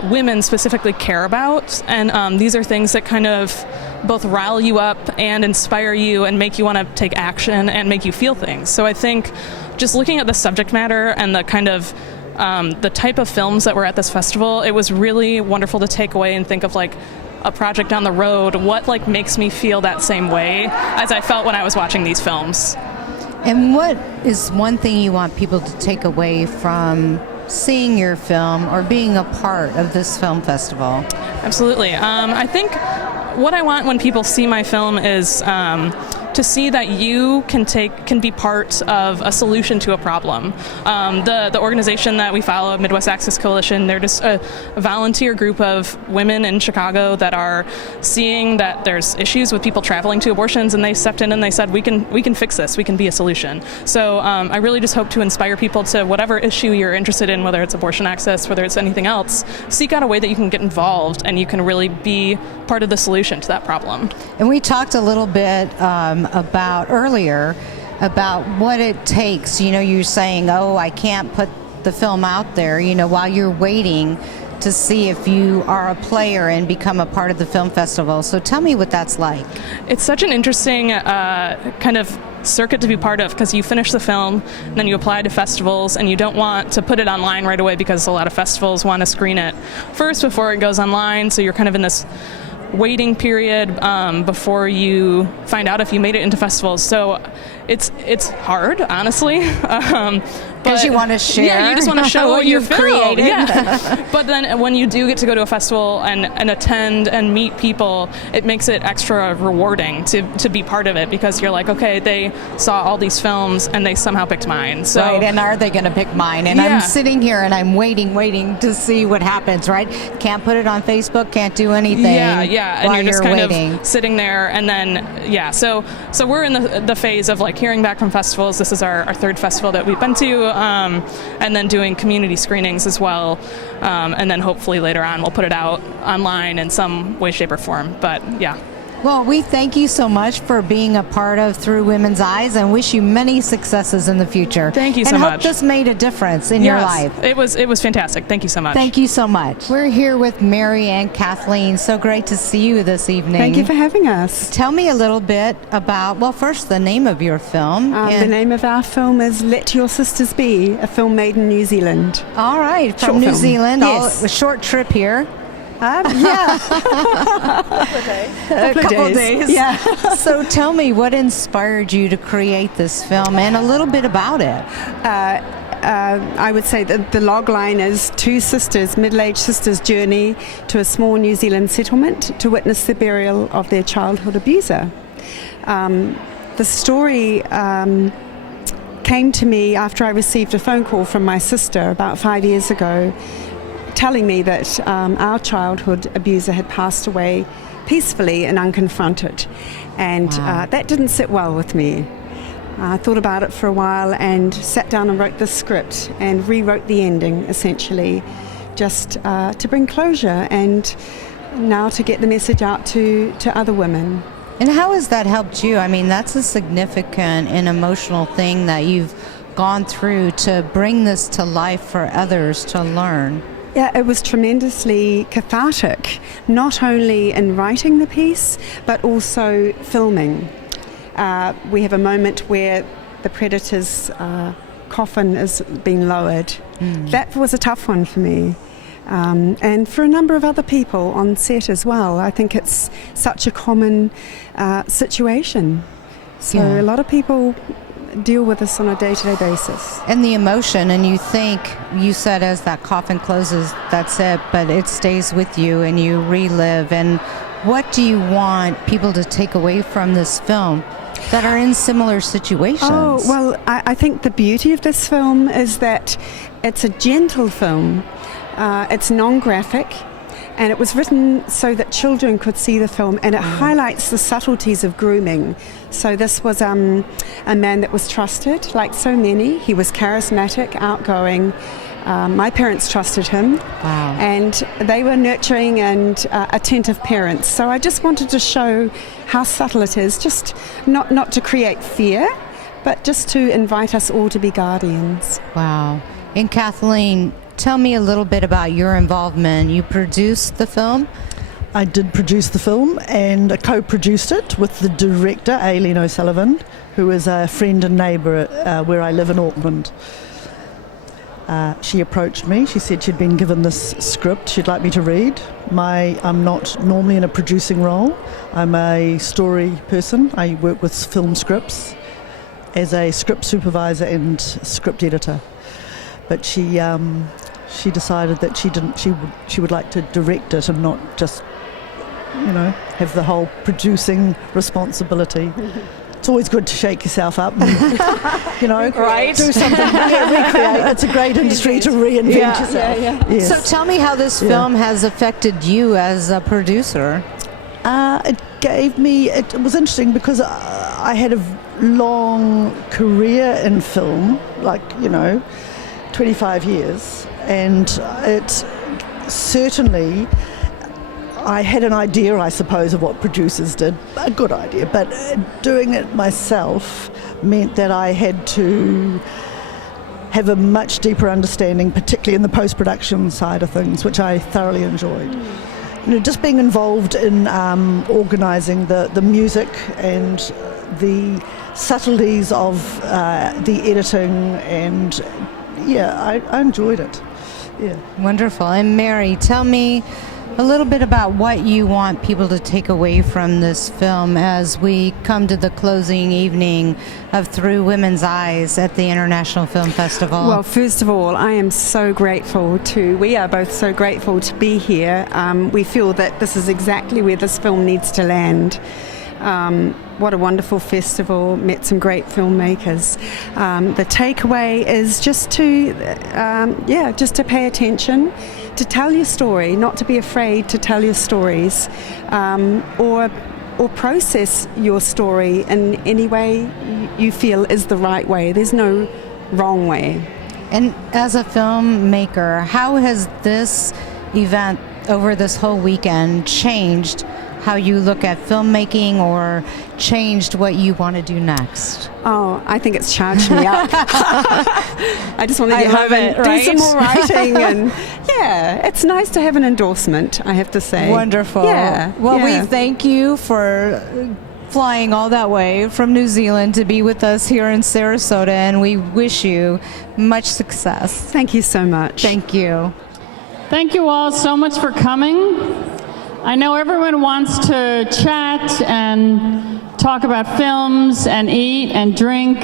women specifically care about, and these are things that kind of both rile you up and inspire you and make you want to take action and make you feel things. So I think just looking at the subject matter and the kind of the type of films that were at this festival, it was really wonderful to take away and think of like a project down the road, what like makes me feel that same way as I felt when I was watching these films. And what is one thing you want people to take away from seeing your film or being a part of this film festival? Absolutely. I think what I want when people see my film is to see that you can be part of a solution to a problem. The organization that we follow, Midwest Access Coalition, they're just a volunteer group of women in Chicago that are seeing that there's issues with people traveling to abortions, and they stepped in and they said, we can fix this, we can be a solution. So I really just hope to inspire people to whatever issue you're interested in, whether it's abortion access, whether it's anything else, seek out a way that you can get involved and you can really be part of the solution to that problem. And we talked a little bit about earlier about what it takes. You know, you're saying, oh, I can't put the film out there, you know, while you're waiting to see if you are a player and become a part of the film festival. So tell me what that's like. It's such an interesting kind of circuit to be part of, because you finish the film and then you apply to festivals, and you don't want to put it online right away because a lot of festivals want to screen it first before it goes online. So you're kind of in this waiting period before you find out if you made it into festivals. So it's hard, honestly. Because you want to share. Yeah, you just want to show what your you've film. created. Yeah. But then when you do get to go to a festival and attend and meet people, it makes it extra rewarding to be part of it, because you're like, okay, they saw all these films and they somehow picked mine. So, right, and are they going to pick mine? And yeah. I'm sitting here and I'm waiting to see what happens, right? Can't put it on Facebook, can't do anything. Yeah, and while you're just waiting. of sitting there, and then, yeah, so we're in the phase of like hearing back from festivals. This is our third festival that we've been to, and then doing community screenings as well, and then hopefully later on we'll put it out online in some way, shape, or form. But yeah. Well, we thank you so much for being a part of Through Women's Eyes, and wish you many successes in the future. Thank you so much. And hope much. this made a difference in your life. It was fantastic. Thank you so much. Thank you so much. We're here with Mary and Kathleen. So great to see you this evening. Thank you for having us. Tell me a little bit about, well, first the name of your film. The name of our film is Let Your Sisters Be, a film made in New Zealand. All right, from New Zealand. Yes. A short trip here. Yeah. A couple days. Yeah. So tell me, what inspired you to create this film, and a little bit about it? I would say that the log line is two sisters, middle-aged sisters' journey to a small New Zealand settlement to witness the burial of their childhood abuser. The story came to me after I received a phone call from my sister about 5 years ago, telling me that our childhood abuser had passed away peacefully and unconfronted. And that didn't sit well with me. I thought about it for a while and sat down and wrote the script and rewrote the ending, essentially, just to bring closure and now to get the message out to other women. And how has that helped you? I mean, that's a significant and emotional thing that you've gone through to bring this to life for others to learn. Yeah, it was tremendously cathartic, not only in writing the piece, but also filming. We have a moment where the predator's coffin is being lowered. That was a tough one for me. And for a number of other people on set as well. I think it's such a common situation. So a lot of people deal with this on a day-to-day basis. And the emotion, and you said as that coffin closes, that's it, but it stays with you and you relive. And what do you want people to take away from this film that are in similar situations? Oh, well, I think the beauty of this film is that it's a gentle film. It's non-graphic, and it was written so that children could see the film, and it highlights the subtleties of grooming. So this was a man that was trusted, like so many. He was charismatic, outgoing. My parents trusted him, and they were nurturing and attentive parents. So I just wanted to show how subtle it is, just not to create fear, but just to invite us all to be guardians. Wow. And Kathleen, tell me a little bit about your involvement. You produced the film? I did produce the film and co-produced it with the director, Aileen O'Sullivan, who is a friend and neighbour where I live in Auckland. She approached me. She said she'd been given this script she'd like me to read. I'm not normally in a producing role. I'm a story person. I work with film scripts as a script supervisor and script editor. But she decided that she would like to direct it and not just have the whole producing responsibility. It's always good to shake yourself up and, Right. do something, recreate. It's a great industry to reinvent yourself. Yes. So tell me how this film has affected you as a producer. It was interesting because I had a long career in film, 25 years, and it certainly, I had an idea, I suppose, of what producers did, a good idea, but doing it myself meant that I had to have a much deeper understanding, particularly in the post-production side of things, which I thoroughly enjoyed. Just being involved in organising the music and the subtleties of the editing, and I enjoyed it. Yeah. Wonderful. And Mary, tell me a little bit about what you want people to take away from this film as we come to the closing evening of Through Women's Eyes at the International Film Festival. Well, first of all, we are both so grateful to be here. We feel that this is exactly where this film needs to land. What a wonderful festival, met some great filmmakers. The takeaway is just to pay attention, to tell your story, not to be afraid to tell your stories, or process your story in any way you feel is the right way. There's no wrong way. And as a filmmaker, how has this event over this whole weekend changed how you look at filmmaking, or changed what you want to do next? Oh, I think it's charged me up. I just want to get home and do some more writing, and it's nice to have an endorsement, I have to say. Wonderful. Yeah. Well, we thank you for flying all that way from New Zealand to be with us here in Sarasota, and we wish you much success. Thank you so much. Thank you. Thank you all so much for coming. I know everyone wants to chat and talk about films and eat and drink,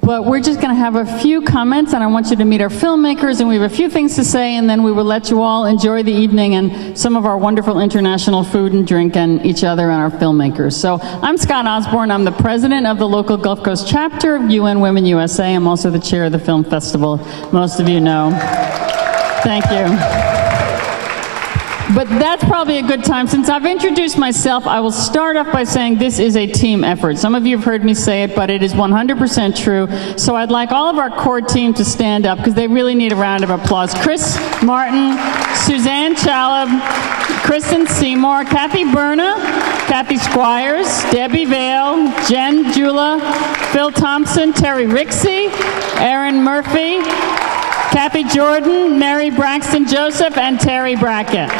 but we're just going to have a few comments, and I want you to meet our filmmakers, and we have a few things to say, and then we will let you all enjoy the evening and some of our wonderful international food and drink and each other and our filmmakers. So I'm Scott Osborne. I'm the president of the local Gulf Coast chapter of UN Women USA. I'm also the chair of the film festival. Most of you know. Thank you. But that's probably a good time. Since I've introduced myself, I will start off by saying this is a team effort. Some of you have heard me say it, but it is 100% true. So I'd like all of our core team to stand up because they really need a round of applause. Chris Martin, Suzanne Chalab, Kristen Seymour, Kathy Berna, Kathy Squires, Debbie Vale, Jen Jula, Phil Thompson, Terry Rixey, Aaron Murphy, Kathy Jordan, Mary Braxton Joseph, and Terry Brackett.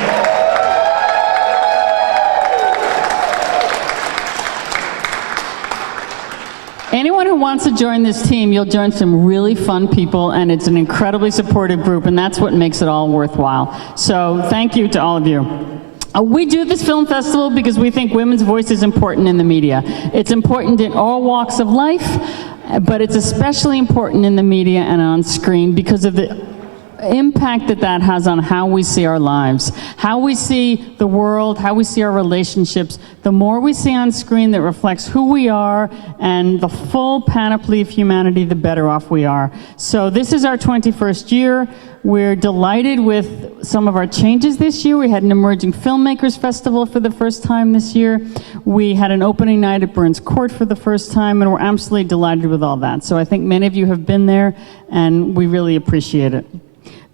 Anyone who wants to join this team, you'll join some really fun people, and it's an incredibly supportive group, and that's what makes it all worthwhile. So thank you to all of you. We do this film festival because we think women's voice is important in the media. It's important in all walks of life, but it's especially important in the media and on screen because of the impact that has on how we see our lives, how we see the world, how we see our relationships. The more we see on screen that reflects who we are and the full panoply of humanity, the better off we are. So this is our 21st year. We're delighted with some of our changes this year. We had an Emerging Filmmakers Festival for the first time this year. We had an opening night at Burns Court for the first time, and we're absolutely delighted with all that. So I think many of you have been there, and we really appreciate it.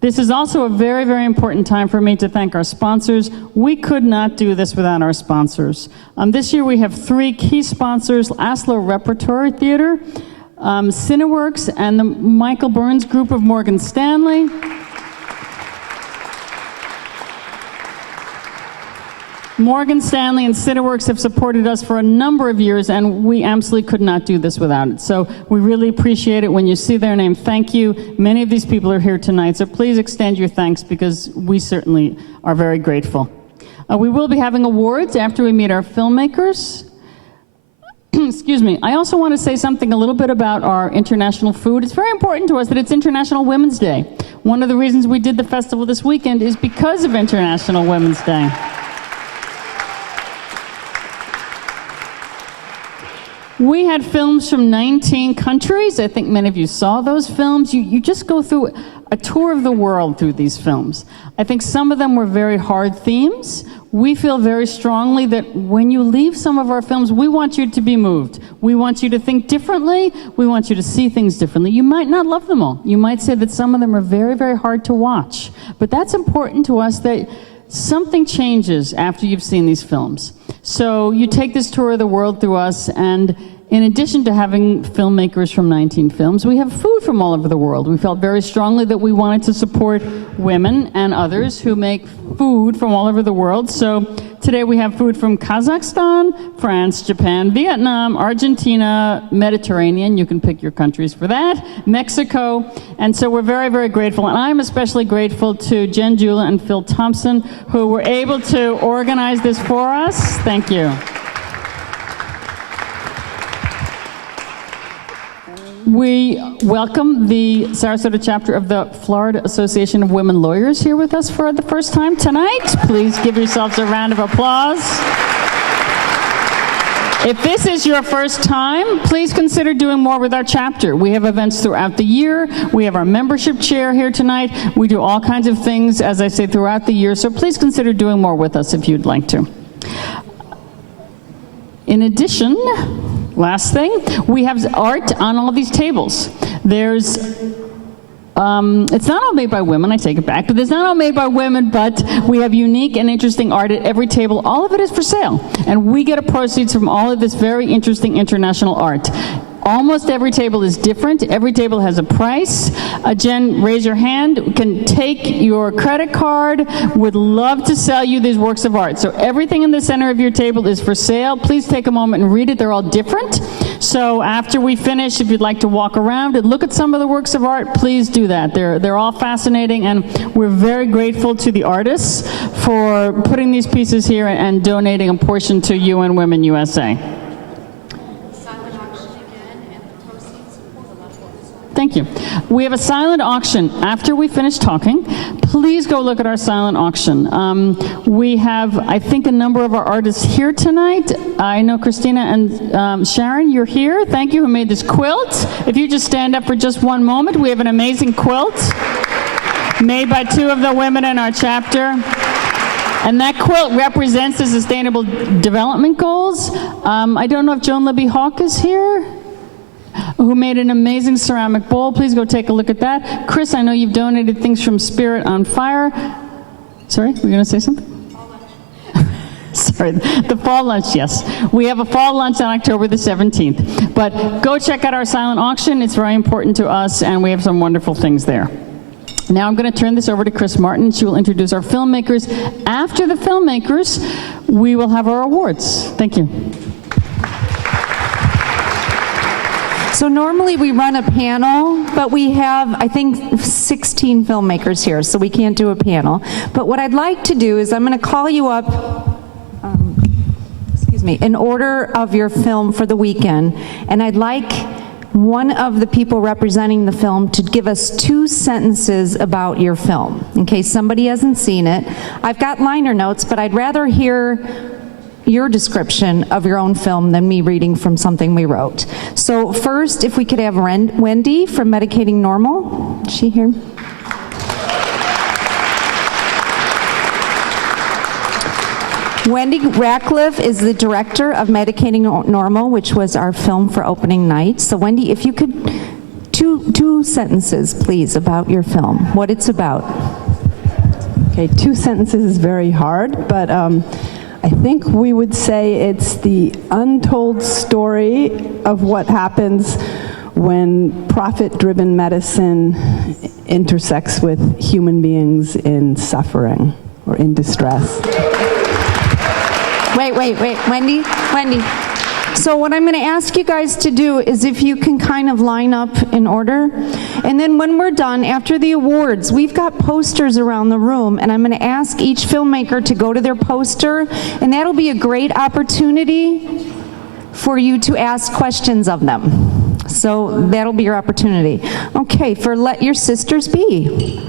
This is also a very, very important time for me to thank our sponsors. We could not do this without our sponsors. This year we have 3 key sponsors: Aslo Repertory Theater, Cineworks, and the Michael Burns Group of Morgan Stanley. Morgan Stanley and Cineworks have supported us for a number of years, and we absolutely could not do this without it. So we really appreciate it. When you see their name, thank you. Many of these people are here tonight, so please extend your thanks because we certainly are very grateful. We will be having awards after we meet our filmmakers. Excuse me. I also want to say something a little bit about our international food. It's very important to us that it's International Women's Day. One of the reasons we did the festival this weekend is because of International Women's Day. We had films from 19 countries. I think many of you saw those films. You just go through a tour of the world through these films. I think some of them were very hard themes. We feel very strongly that when you leave some of our films, we want you to be moved. We want you to think differently. We want you to see things differently. You might not love them all. You might say that some of them are very, very hard to watch. But that's important to us, that something changes after you've seen these films. So you take this tour of the world through us, and in addition to having filmmakers from 19 films, we have food from all over the world. We felt very strongly that we wanted to support women and others who make food from all over the world. So today we have food from Kazakhstan, France, Japan, Vietnam, Argentina, Mediterranean, you can pick your countries for that, Mexico. And so we're very, very grateful. And I'm especially grateful to Jen Jula and Phil Thompson, who were able to organize this for us. Thank you. We welcome the Sarasota chapter of the Florida Association of Women Lawyers here with us for the first time tonight. Please give yourselves a round of applause. If this is your first time, please consider doing more with our chapter. We have events throughout the year. We have our membership chair here tonight. We do all kinds of things, as I say, throughout the year. So please consider doing more with us if you'd like to. In addition, last thing, we have art on all these tables. There's, it's not all made by women, I take it back, but it's not all made by women, but we have unique and interesting art at every table. All of it is for sale, and we get a proceeds from all of this very interesting international art. Almost every table is different. Every table has a price. Jen, raise your hand. We can take your credit card. Would love to sell you these works of art. So everything in the center of your table is for sale. Please take a moment and read it. They're all different. So after we finish, if you'd like to walk around and look at some of the works of art, please do that. They're all fascinating, and we're very grateful to the artists for putting these pieces here and donating a portion to UN Women USA. Thank you. We have a silent auction. After we finish talking, please go look at our silent auction. We have, I think, a number of our artists here tonight. I know Christina and Sharon, you're here. Thank you, who made this quilt. If you just stand up for just one moment, we have an amazing quilt made by two of the women in our chapter. And that quilt represents the Sustainable Development Goals. I don't know if Joan Libby Hawk is here, who made an amazing ceramic bowl. Please go take a look at that. Chris, I know you've donated things from Spirit on Fire. Sorry, were you going to say something? Sorry, the fall lunch, yes. We have a fall lunch on October the 17th. But go check out our silent auction. It's very important to us, and we have some wonderful things there. Now I'm going to turn this over to Chris Martin. She will introduce our filmmakers. After the filmmakers, we will have our awards. Thank you. So normally we run a panel, but we have, I think, 16 filmmakers here, so we can't do a panel. But what I'd like to do is I'm going to call you up, in order of your film for the weekend, and I'd like one of the people representing the film to give us 2 sentences about your film, in case somebody hasn't seen it. I've got liner notes, but I'd rather hear your description of your own film than me reading from something we wrote. So first, if we could have Wendy from Medicating Normal. Is she here? Wendy Ratliff is the director of Medicating Normal, which was our film for opening night. So Wendy, if you could, two sentences, please, about your film, what it's about. Okay, 2 sentences is very hard, but I think we would say it's the untold story of what happens when profit-driven medicine intersects with human beings in suffering or in distress. Wait, Wendy. So what I'm going to ask you guys to do is if you can kind of line up in order. And then when we're done, after the awards, we've got posters around the room, and I'm going to ask each filmmaker to go to their poster, and that'll be a great opportunity for you to ask questions of them. So that'll be your opportunity. Okay, for Let Your Sisters Be.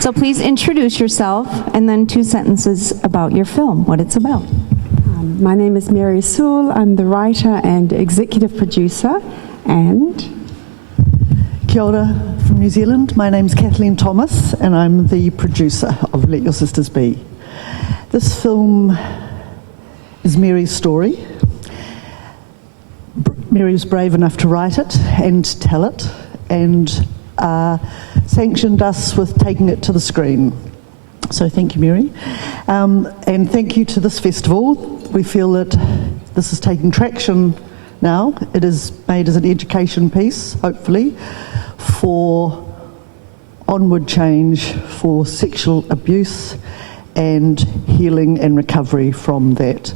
So please introduce yourself and then 2 sentences about your film, what it's about. My name is Mary Sewell. I'm the writer and executive producer, and Kia ora from New Zealand. My name's Kathleen Thomas, and I'm the producer of Let Your Sisters Be. This film is Mary's story. Mary was brave enough to write it and tell it, and sanctioned us with taking it to the screen. So thank you, Mary. And thank you to this festival. We feel that this is taking traction now. It is made as an education piece, hopefully, for onward change for sexual abuse and healing and recovery from that.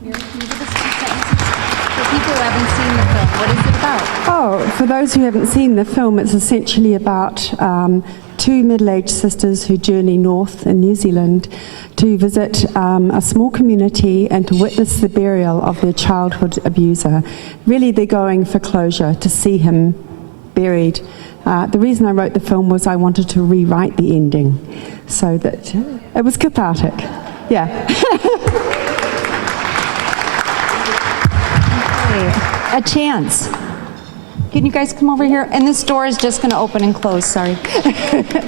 Mary, can you give us 2 sentences for people who haven't seen the film? What is it about? Oh, for those who haven't seen the film, it's essentially about 2 middle-aged sisters who journey north in New Zealand to visit a small community and to witness the burial of their childhood abuser. Really, they're going for closure, to see him buried. The reason I wrote the film was I wanted to rewrite the ending so that it was cathartic. Yeah. A chance. Can you guys come over here? And this door is just going to open and close, sorry. Introduce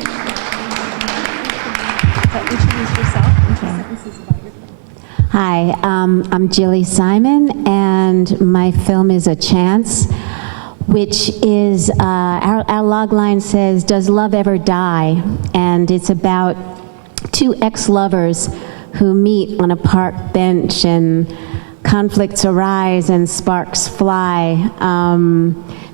yourself. Hi, I'm Jilly Simon, and my film is A Chance, which is, our log line says, does love ever die? And it's about 2 ex-lovers who meet on a park bench, and conflicts arise and sparks fly.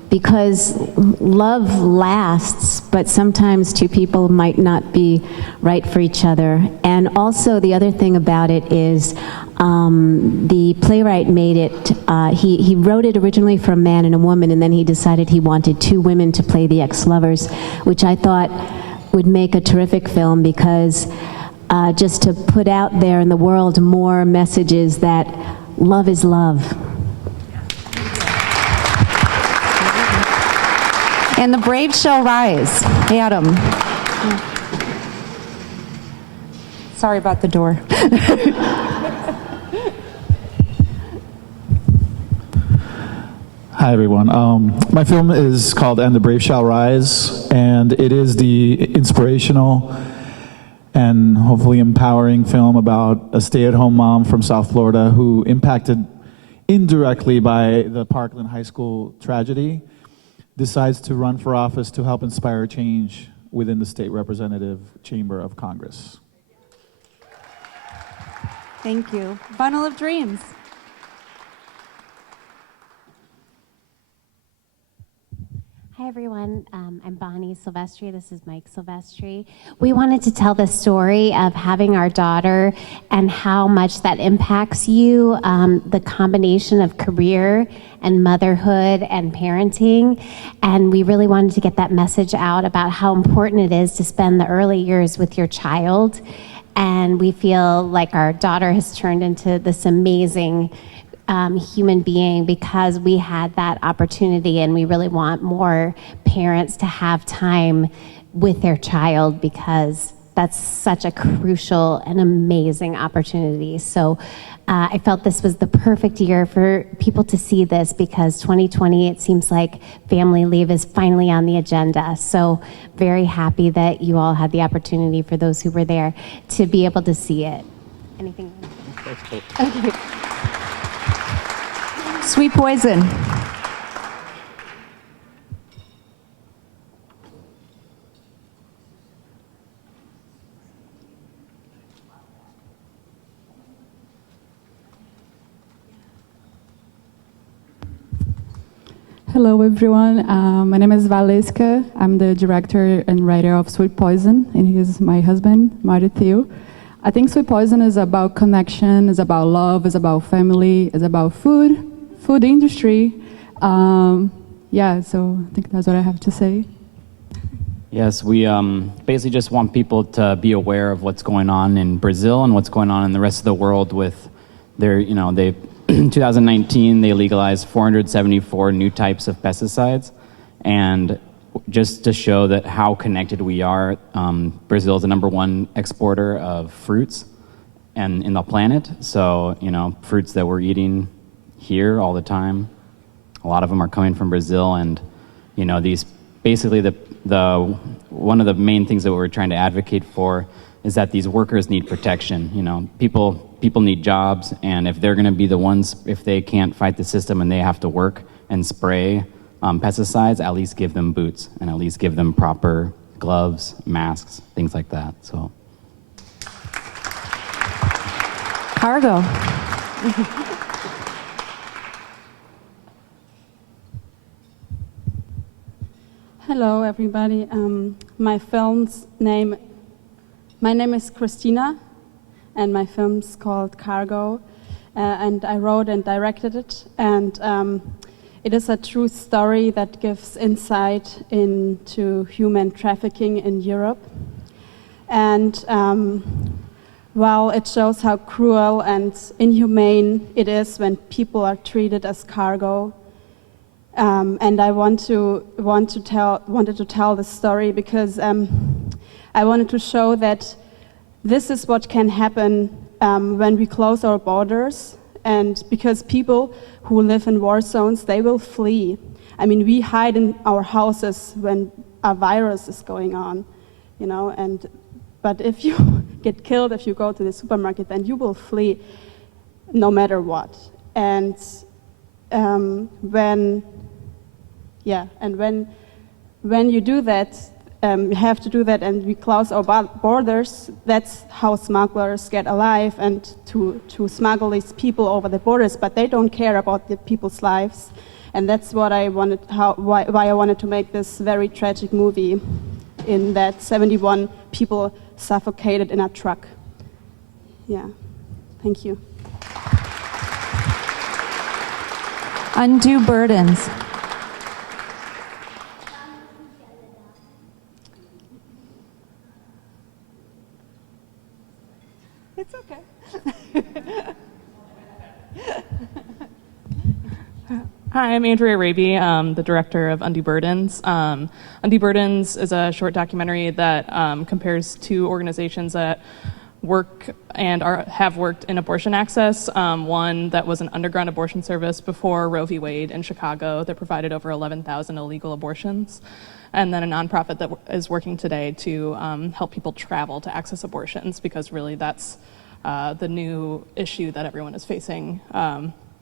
Because love lasts, but sometimes 2 people might not be right for each other. And also the other thing about it is the playwright made it, he wrote it originally for a man and a woman, and then he decided he wanted 2 women to play the ex-lovers, which I thought would make a terrific film, because just to put out there in the world more messages that love is love. And the brave shall rise. Adam. Sorry about the door. Hi, everyone. My film is called And the Brave Shall Rise, and it is the inspirational and hopefully empowering film about a stay-at-home mom from South Florida who, impacted indirectly by the Parkland High School tragedy, decides to run for office to help inspire change within the state representative chamber of Congress. Thank you. Bundle of Dreams. Hi everyone, I'm Bonnie Silvestri, this is Mike Silvestri. We wanted to tell the story of having our daughter and how much that impacts you, the combination of career and motherhood and parenting, and we really wanted to get that message out about how important it is to spend the early years with your child, and we feel like our daughter has turned into this amazing human being because we had that opportunity, and we really want more parents to have time with their child because that's such a crucial and amazing opportunity. So I felt this was the perfect year for people to see this because 2020, it seems like family leave is finally on the agenda. So very happy that you all had the opportunity, for those who were there, to be able to see it. Anything else? Okay. Sweet Poison. Hello everyone, my name is Vileska. I'm the director and writer of Sweet Poison, and he's my husband, Marty Theo. I think Sweet Poison is about connection, is about love, is about family, is about food industry. Yeah, so I think that's what I have to say. Yes, we basically just want people to be aware of what's going on in Brazil and what's going on in the rest of the world with their, they, in 2019, they legalized 474 new types of pesticides. And just to show that how connected we are, Brazil is the #1 exporter of fruits and in the planet. So, fruits that we're eating here all the time, a lot of them are coming from Brazil. And, these basically one of the main things that we're trying to advocate for is that these workers need protection. People need jobs, and if they're going to be the ones, if they can't fight the system and they have to work and spray pesticides, at least give them boots and at least give them proper gloves, masks, things like that. So. Cargo. Hello, everybody. My name is Christina, and my film's called Cargo, and I wrote and directed it, and it is a true story that gives insight into human trafficking in Europe, and while it shows how cruel and inhumane it is when people are treated as cargo. And I wanted to tell the story because I wanted to show that this is what can happen when we close our borders, and because people who live in war zones, they will flee. I mean, we hide in our houses when a virus is going on, but if you get killed, if you go to the supermarket, then you will flee no matter what. And when you do that, you have to do that, and we close our borders. That's how smugglers get alive, and to smuggle these people over the borders. But they don't care about the people's lives, and that's what why I wanted to make this very tragic movie, in that 71 people suffocated in a truck. Yeah, thank you. Undue burdens. It's okay. Hi, I'm Andrea Raby, the director of Undue Burdens. Undue Burdens is a short documentary that compares two organizations that work and have worked in abortion access. One that was an underground abortion service before Roe v. Wade in Chicago that provided over 11,000 illegal abortions. And then a nonprofit that is working today to help people travel to access abortions, because really that's the new issue that everyone is facing.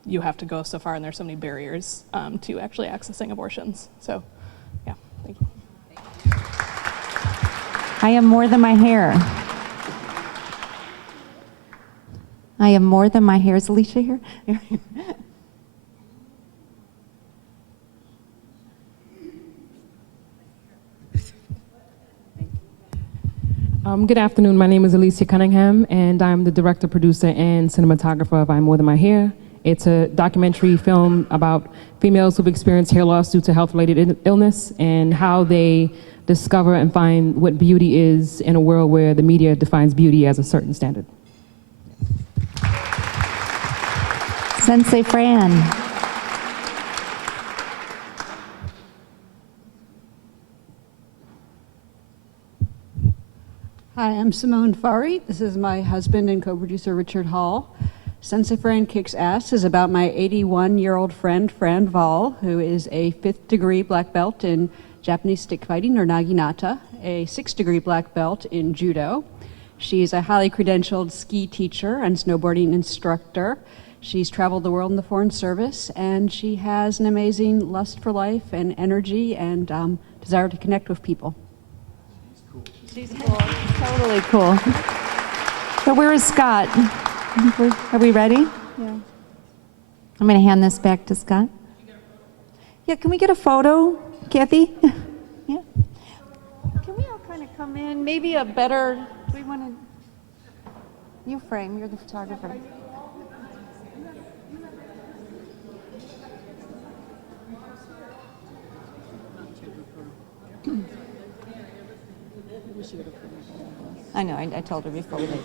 You have to go so far, and there's so many barriers to actually accessing abortions. So, yeah, thank you. I am more than my hair. I am more than my hair. Is Alicia here? Good afternoon. My name is Alicia Cunningham, and I'm the director, producer, and cinematographer of I'm More Than My Hair. It's a documentary film about females who've experienced hair loss due to health-related illness and how they discover and find what beauty is in a world where the media defines beauty as a certain standard. Sensei Fran. Hi, I'm Simone Fari. This is my husband and co-producer Richard Hall. Sensei Fran Kicks Ass is about my 81-year-old friend, Fran Val, who is a 5th degree black belt in Japanese stick fighting, or naginata, a 6th degree black belt in judo. She's a highly credentialed ski teacher and snowboarding instructor. She's traveled the world in the Foreign Service, and she has an amazing lust for life and energy and desire to connect with people. She's cool. Totally cool. So where is Scott? Are we ready? Yeah. I'm going to hand this back to Scott. Yeah, can we get a photo, Kathy? Yeah. Can we all kind of come in? Maybe a better, do we want to, you frame, you're the photographer. I know, I told her before we leave.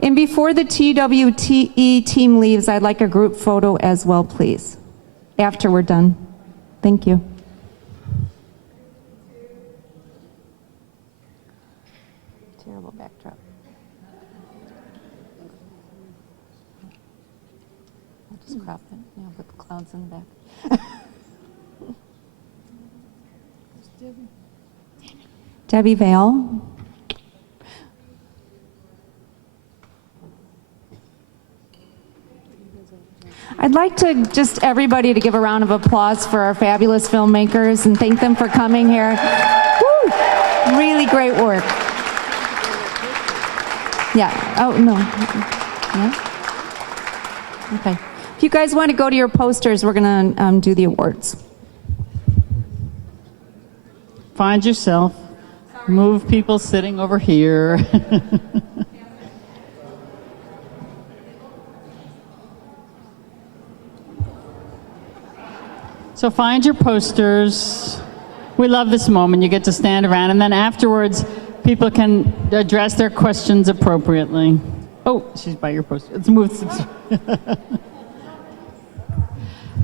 And before the TWTE team leaves, I'd like a group photo as well, please, after we're done. Thank you. Terrible backdrop. I'll just crop it. Yeah, put the clouds in the back. Debbie Vale. I'd like to just everybody to give a round of applause for our fabulous filmmakers and thank them for coming here. Woo! Really great work. Yeah. Oh, no. Yeah? Okay. If you guys want to go to your posters, we're going to do the awards. Find yourself. Move people sitting over here. So find your posters. We love this moment. You get to stand around, and then afterwards, people can address their questions appropriately. Oh, she's by your poster. Let's move.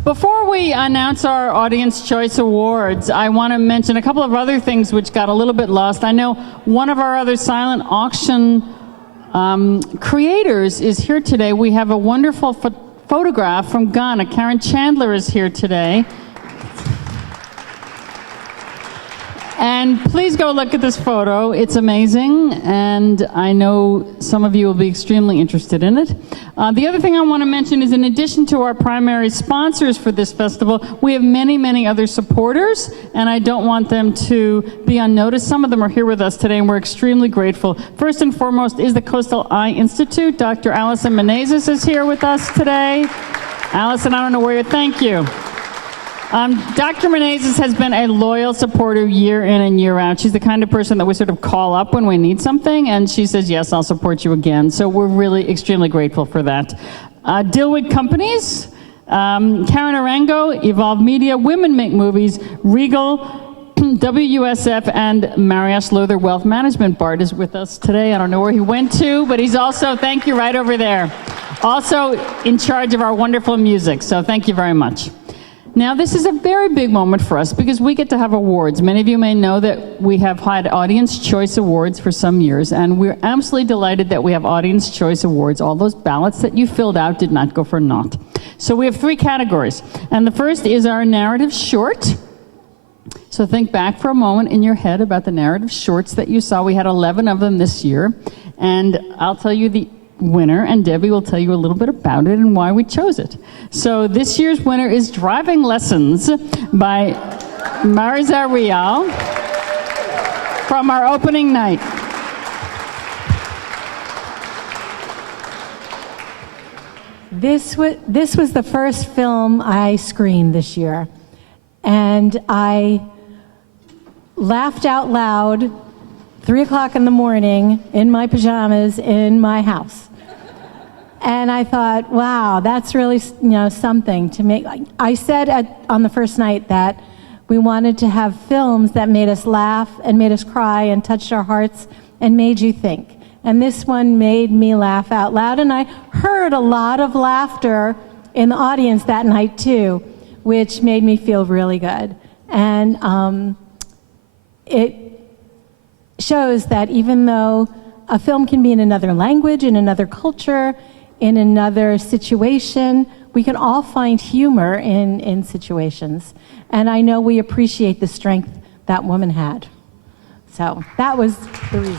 Before we announce our Audience Choice Awards, I want to mention a couple of other things which got a little bit lost. I know one of our other silent auction creators is here today. We have a wonderful photograph from Ghana. Karen Chandler is here today. And please go look at this photo. It's amazing, and I know some of you will be extremely interested in it. The other thing I want to mention is in addition to our primary sponsors for this festival, we have many, many other supporters, and I don't want them to be unnoticed. Some of them are here with us today, and we're extremely grateful. First and foremost is the Coastal Eye Institute. Dr. Allison Menezes is here with us today. Allison, I don't know where you're, thank you. Dr. Menezes has been a loyal supporter year in and year out. She's the kind of person that we sort of call up when we need something, and she says, yes, I'll support you again. So we're really extremely grateful for that. Dillwig Companies, Karen Arango, Evolve Media, Women Make Movies, Regal, WUSF, and Mariash Luther Wealth Management. Bart is with us today. I don't know where he went to, but he's also, thank you, right over there. Also in charge of our wonderful music, so thank you very much. Now, this is a very big moment for us because we get to have awards. Many of you may know that we have had Audience Choice Awards for some years, and we're absolutely delighted that we have Audience Choice Awards. All those ballots that you filled out did not go for naught. So we have 3 categories, and the first is our narrative short. So think back for a moment in your head about the narrative shorts that you saw. We had 11 of them this year, and I'll tell you the winner, and Debbie will tell you a little bit about it and why we chose it. So this year's winner is Driving Lessons by Marisa Real from our opening night. This was the first film I screened this year, and I laughed out loud 3 o'clock in the morning in my pajamas in my house. And I thought, wow, that's really, something to make. I said on the first night that we wanted to have films that made us laugh and made us cry and touched our hearts and made you think. And this one made me laugh out loud, and I heard a lot of laughter in the audience that night too, which made me feel really good. And it shows that even though a film can be in another language, in another culture, in another situation, we can all find humor in situations. And I know we appreciate the strength that woman had. So that was the reason.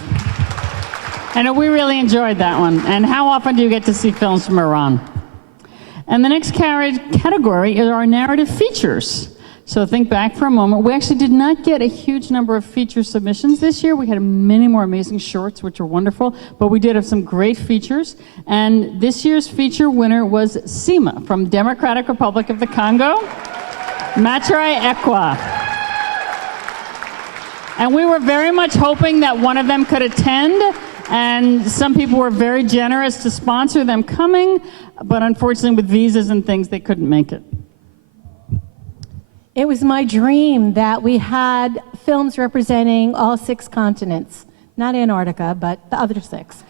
I know we really enjoyed that one. And how often do you get to see films from Iran? And the next category is our narrative features. So think back for a moment. We actually did not get a huge number of feature submissions this year. We had many more amazing shorts, which are wonderful, but we did have some great features. And this year's feature winner was Sima from Democratic Republic of the Congo, Matrai Ekwa. And we were very much hoping that one of them could attend, and some people were very generous to sponsor them coming, but unfortunately with visas and things, they couldn't make it. it was my dream that we had films representing all 6 continents. Not Antarctica, but the other 6.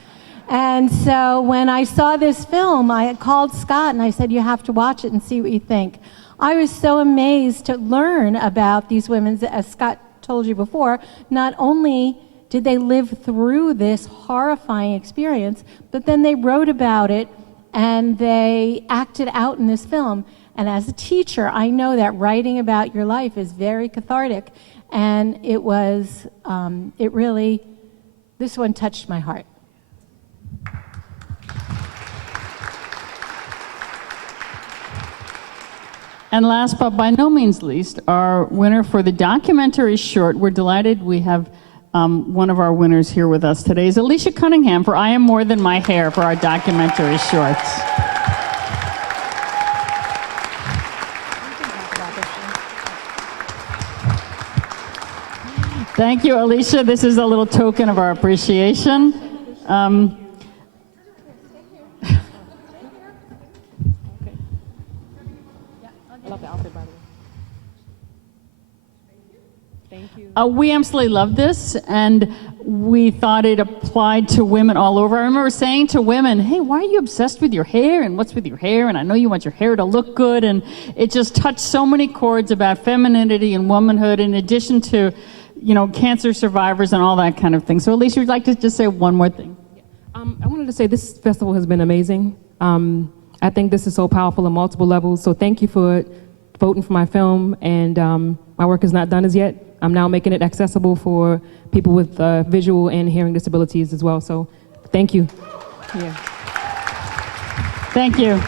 And so when I saw this film, I called Scott and I said, you have to watch it and see what you think. I was so amazed to learn about these women, as Scott told you before. Not only did they live through this horrifying experience, but then they wrote about it and they acted out in this film. And as a teacher, I know that writing about your life is very cathartic. And it was, this one touched my heart. And last but by no means least, our winner for the documentary short. We're delighted we have one of our winners here with us today is Alicia Cunningham for I Am More Than My Hair for our documentary shorts. Thank you, Alicia. This is a little token of our appreciation. We absolutely love this, and we thought it applied to women all over. I remember saying to women, hey, why are you obsessed with your hair, and what's with your hair, and I know you want your hair to look good, and it just touched so many chords about femininity and womanhood, in addition to, cancer survivors and all that kind of thing. So Alicia, would you like to just say one more thing? I wanted to say this festival has been amazing. I think this is so powerful on multiple levels, so thank you for voting for my film, and my work is not done as yet. I'm now making it accessible for people with visual and hearing disabilities as well. So, thank you. Yeah. Thank you.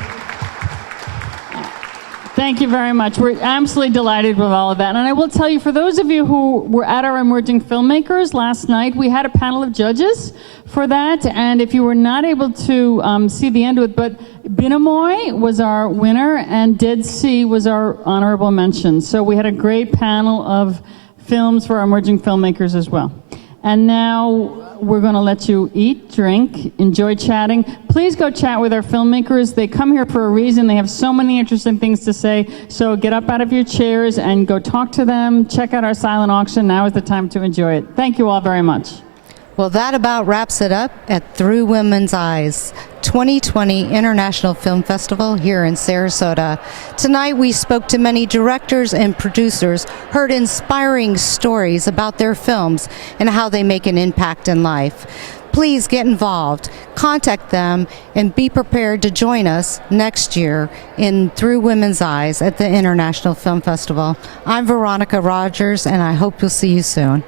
Thank you very much. We're absolutely delighted with all of that. And I will tell you, for those of you who were at our Emerging Filmmakers last night, we had a panel of judges for that. And if you were not able to see the end of it, but Binamoy was our winner and Dead Sea was our honorable mention. So we had a great panel of films for our emerging filmmakers as well. And now we're going to let you eat, drink, enjoy chatting. Please go chat with our filmmakers. They come here for a reason. They have so many interesting things to say. So get up out of your chairs and go talk to them. Check out our silent auction. Now is the time to enjoy it. Thank you all very much. Well, that about wraps it up at Through Women's Eyes 2020 International Film Festival here in Sarasota. Tonight we spoke to many directors and producers, heard inspiring stories about their films and how they make an impact in life. Please get involved, contact them, and be prepared to join us next year in Through Women's Eyes at the International Film Festival. I'm Veronica Rogers, and I hope you'll see you soon.